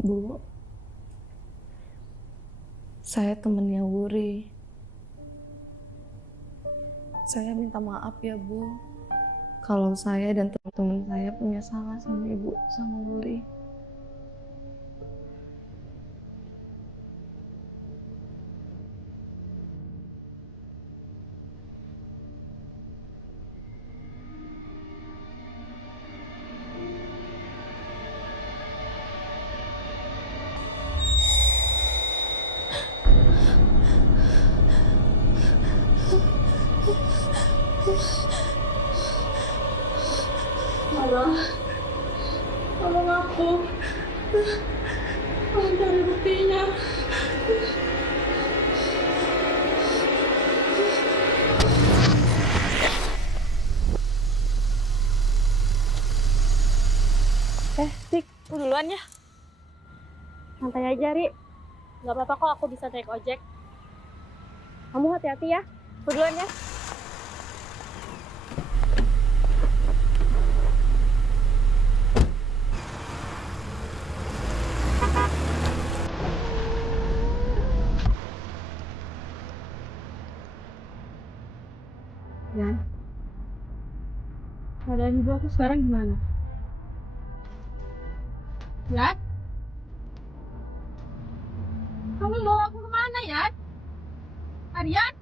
Bu, saya temennya Wuri. Saya minta maaf ya, Bu. Kalau saya dan teman-teman saya punya salah sama Ibu, sama Wuri. Tolong aku. Tolong cari buktinya. Tik, aku duluan ya. Santai aja, Ri. Gak apa-apa kok, aku bisa naik ojek. Kamu hati-hati ya. Aku duluan ya. Yan, keadaan ibu aku sekarang gimana? Yan? Kamu bawa aku kemana, Yan? Aryan?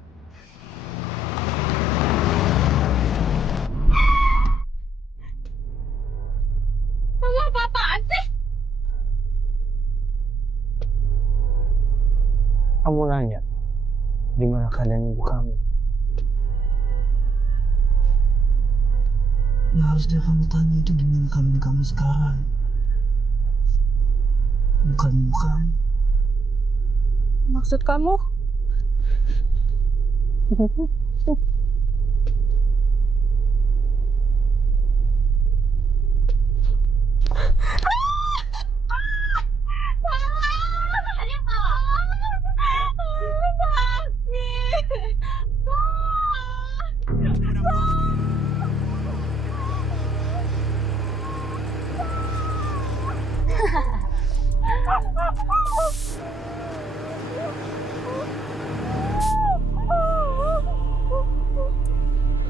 Kamu apa-apaan sih? Kamu nanya, gimana keadaan ibu kamu? Ya harusnya kamu tanya itu gimana keadaan kamu sekarang. Bukan ibu kamu. Maksud kamu?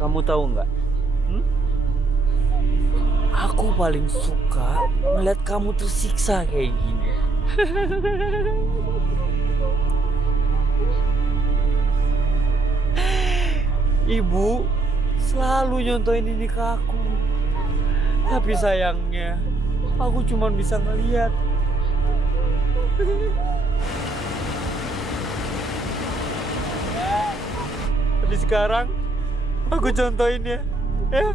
Kamu tahu nggak? Aku paling suka melihat kamu tersiksa kayak gini. Ibu selalu nyontoin ini ke aku. Tapi sayangnya, aku cuma bisa ngeliat. Tapi sekarang, aku contohin ya. Ya.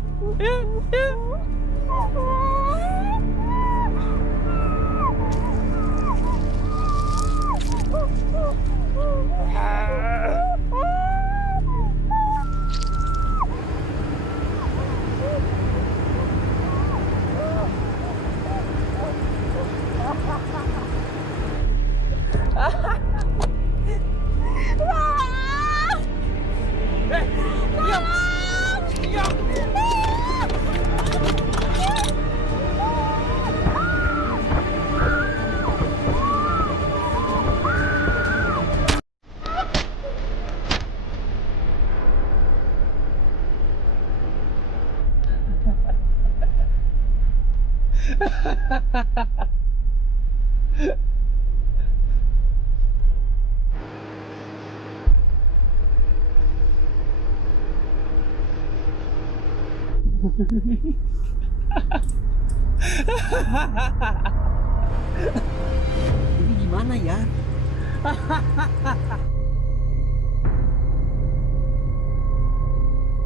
Ini gimana ya?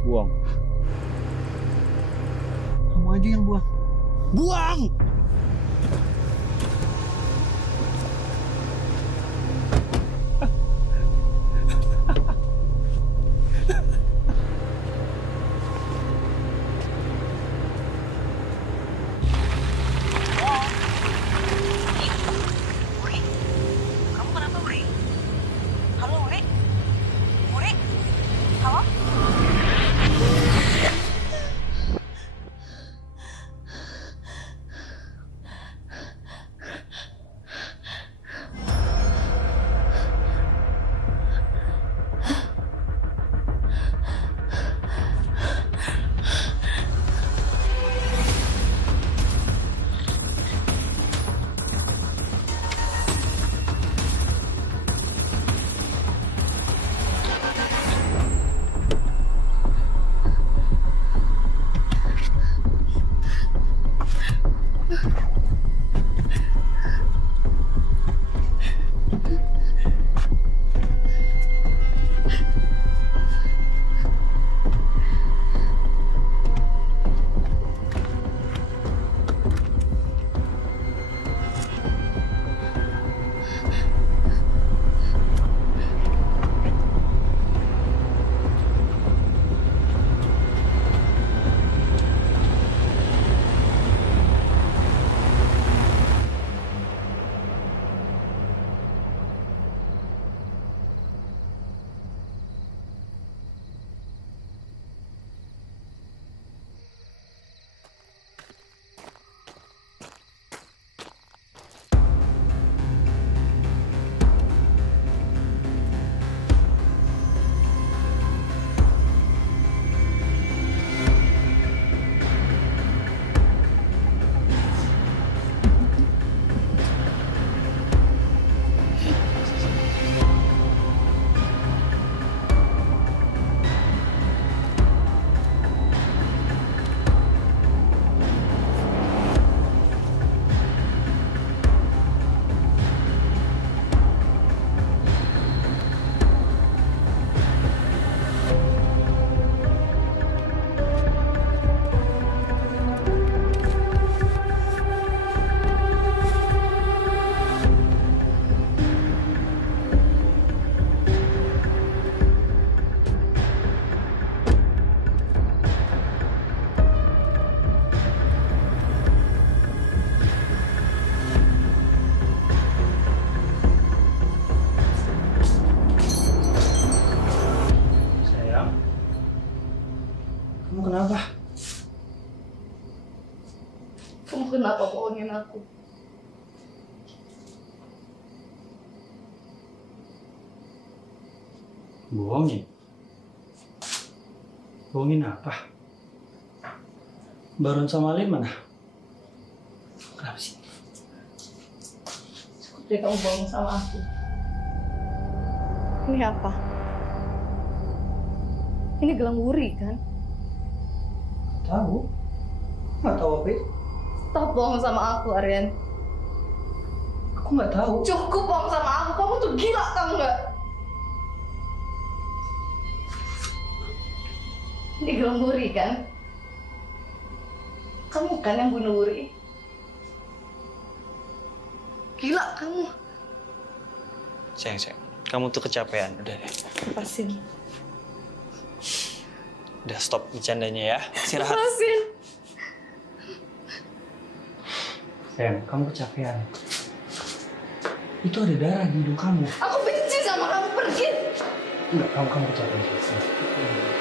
Buang. Kamu aja yang buang. Buang! Kamu kenapa, Uri? Halo, Uri? Uri? Halo? Kamu kenapa? Kamu kenapa bohongin aku? Bohongin? Bohongin apa? Baron sama Alin mana? Kenapa sih? Seperti kamu bohong sama aku. Ini apa? Ini gelang wuri kan? Tahu? Nggak tahu apa itu? Stop bohong sama aku, Aryan. Aku nggak tahu. Cukup bohong sama aku. Kamu tuh gila, tahu nggak? Ini gelang wuri kan? Kamu kan yang bunuh Wuri? Gila kamu. Sayang, kamu tuh kecapean. Udah deh. Lepasin. Udah stop bercandanya ya. Istirahat. Lepasin. Sayang, kamu kecapean. Itu ada darah di hidung kamu. Aku benci sama kamu, pergi. Enggak, kamu kecapean.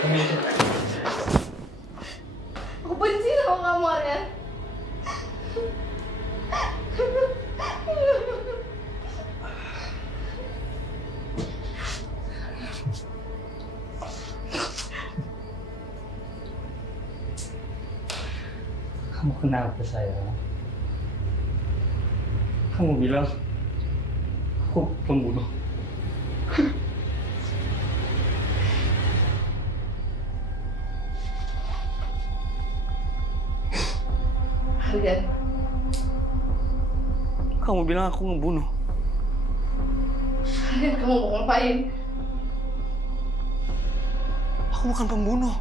Kamu kecapean. Aku benci sama kamu, Aryan. Kamu kenapa sayang? Kamu bilang aku pembunuh. Aryan. Kamu bilang aku ngebunuh. Aryan, kamu mau ngapain? Aku bukan pembunuh.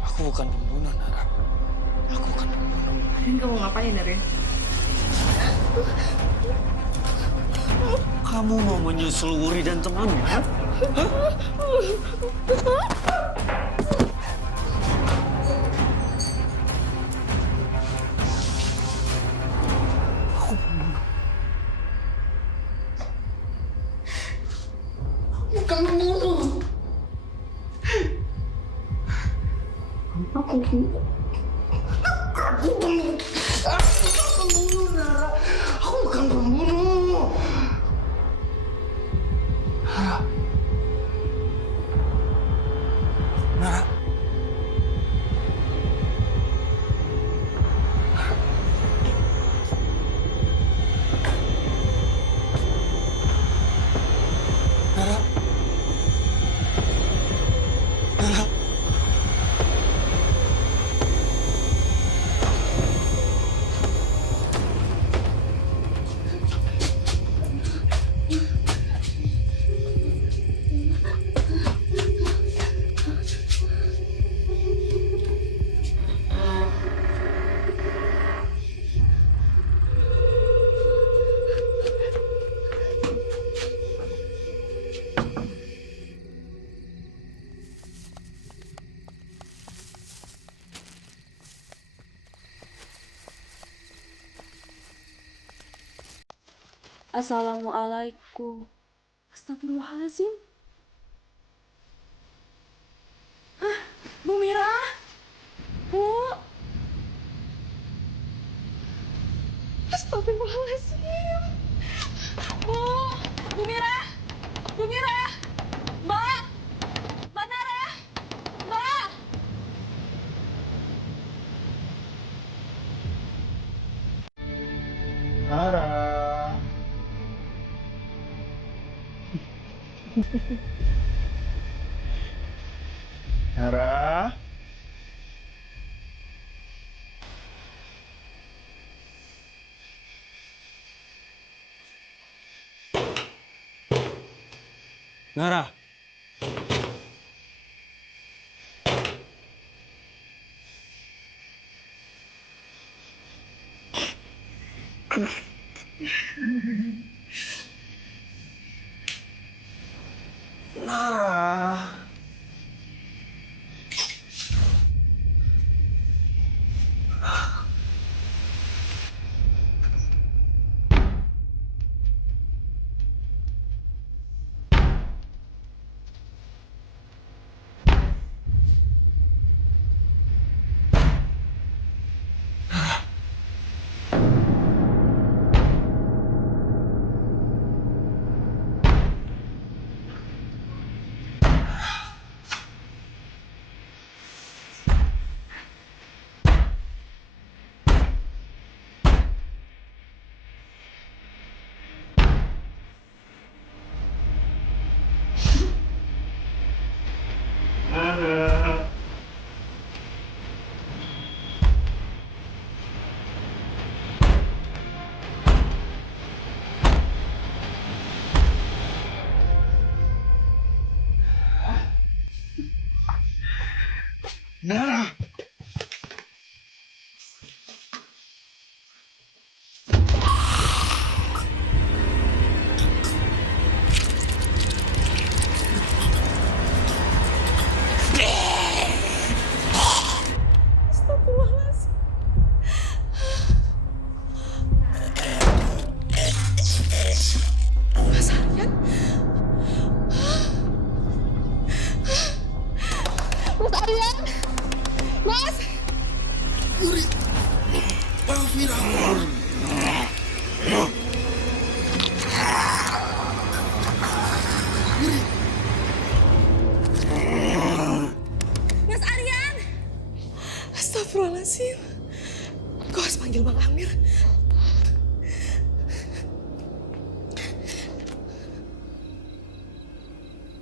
Aku bukan pembunuh, Nara. Aku bukan pembunuh. Aryan, kamu mau ngapain, Aryan? Kamu mau menyusul Wuri dan temannya? Hah? Aku pembunuh. Bukan pembunuh. Aku pembunuh. Aku pembunuh. Aku bukan pembunuh, Nara. Aku bukan pembunuh. Nara. Nara. Nara. Nara. Assalamualaikum. Astagfirullahaladzim. Bu Mira? Bu? Astagfirullahaladzim. Bu Mira? Bu Mira? Mbak? Mbak Nara? Mbak? Nara. Nara. Nara. Nara. Nah. Astagfirullahaladzim. Mas Aryan? Mas Aryan? Mas? Yuri, maafin aku. Yuri. Mas Aryan? Astagfirullahaladzim. Kau harus panggil Bang Amir.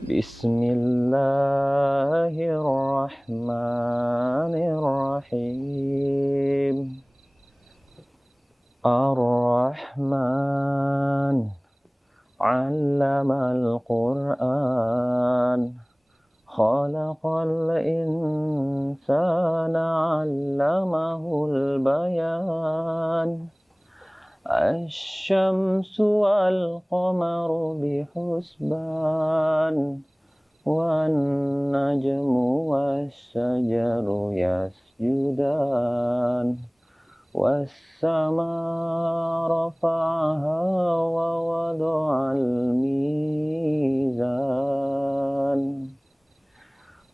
Bismillahirrahmanirrahim. Ar-Rahman 'allamal Qur'an. Khalaqal insana 'allamahul bayan. الشمس والقمر بحسبان والنجم والشجر يسجدان والسماء رفعها ووضع الميزان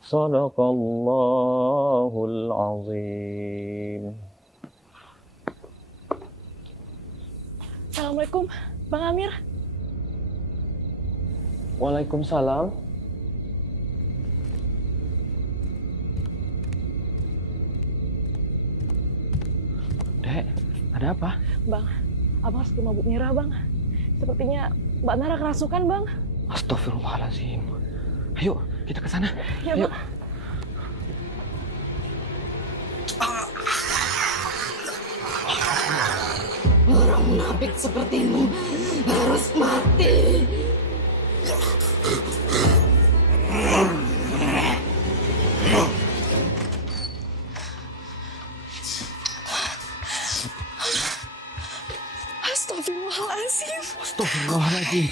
صدق الله العظيم. Assalamualaikum, Bang Amir. Waalaikumsalam. Dek, ada apa? Bang, abang harus ke rumah Bu Mira, Bang. Sepertinya Mbak Nara kerasukan, Bang. Astagfirullahaladzim. Ayo, kita ke sana. Ya, Ayo. Bang. Orang munafik sepertimu harus mati. Astagfirullahaladzim. Astagfirullahaladzim.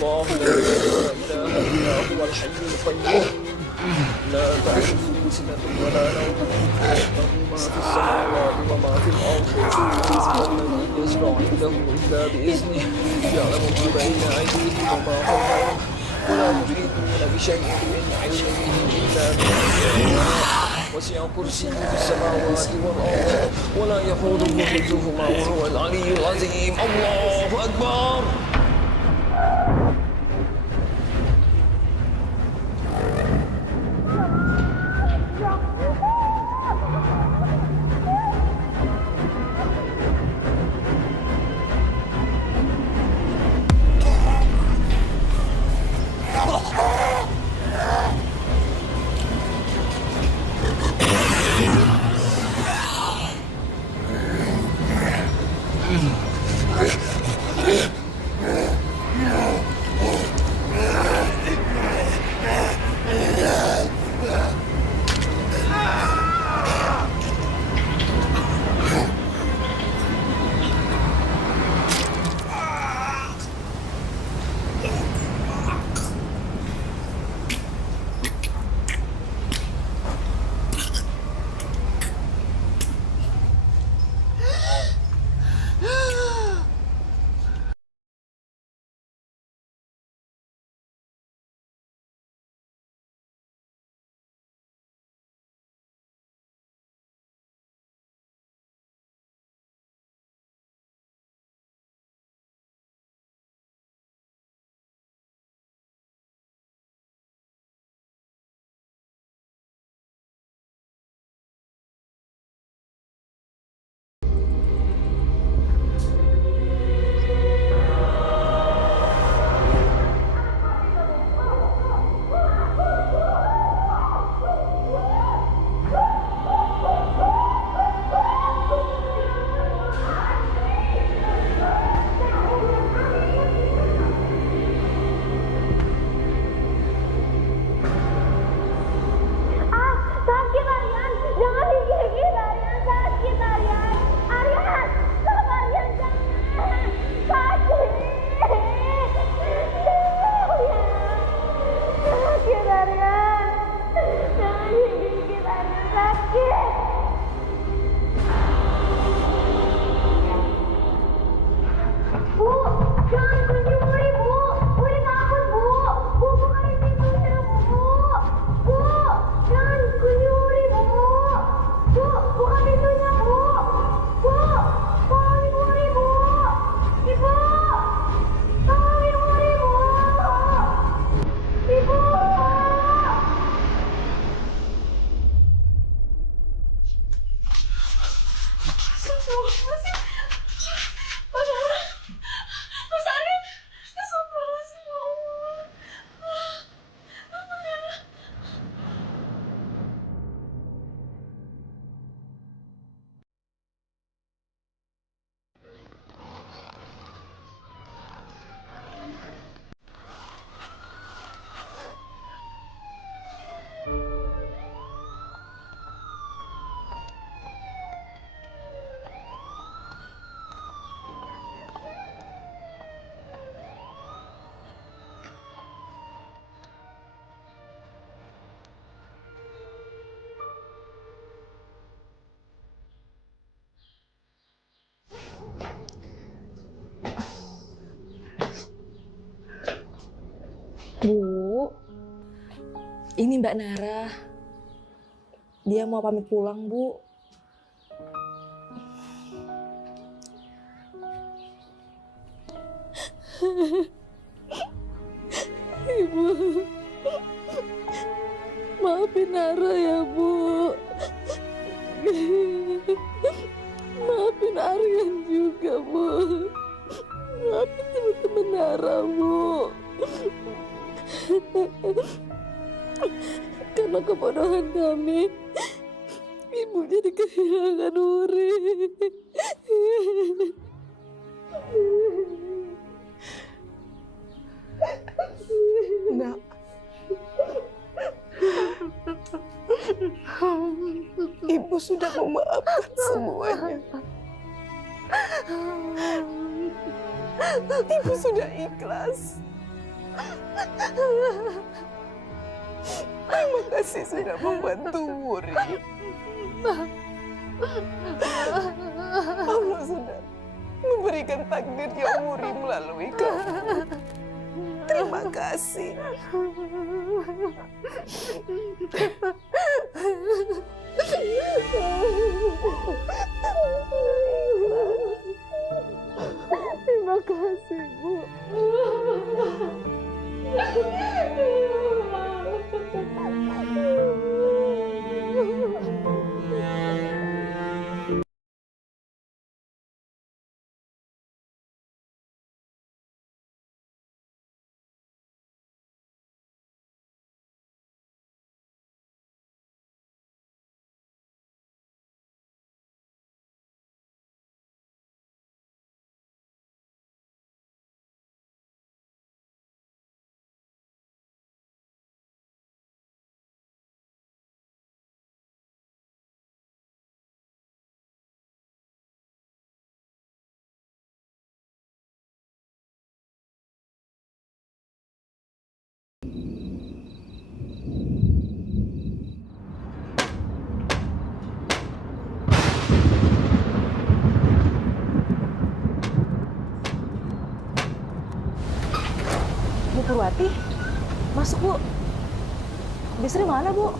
الله لا إله إلا هو الحي القيوم لا تأخذه سنة ولا نوم له ما في السماوات وما في الأرض الذي يشفع عنده إلا بإذنه يعلم ما بين أيديهم وما خلفهم ولا يحيطون بشيء من علمه إلا بما شاء وسع كرسيه السماوات والأرض ولا يحوطه حفظهما وهو العلي العظيم. الله أكبر. Ini Mbak Nara. Dia mau pamit pulang, Bu. Ibu, maafin Nara ya, Bu. Maafin Aryan juga, Bu. Maafin teman-teman Nara, Bu. Karena kebodohan kami, Ibu jadi kehilangan Wuri. Nak, Ibu sudah memaafkan semuanya. Ibu sudah ikhlas. Terima kasih sudah membantu Wuri. Allah sudah memberikan takdirnya Wuri melalui kamu. Terima kasih. Terima kasih, Bu. Bu Purwati, masuk Bu. Bisri mana Bu?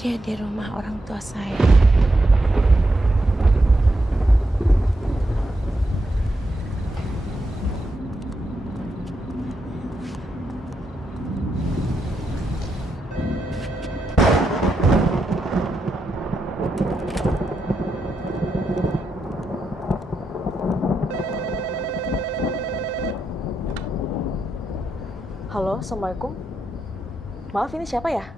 Dia di rumah orang tua saya. Halo, Assalamualaikum. Maaf, ini siapa ya?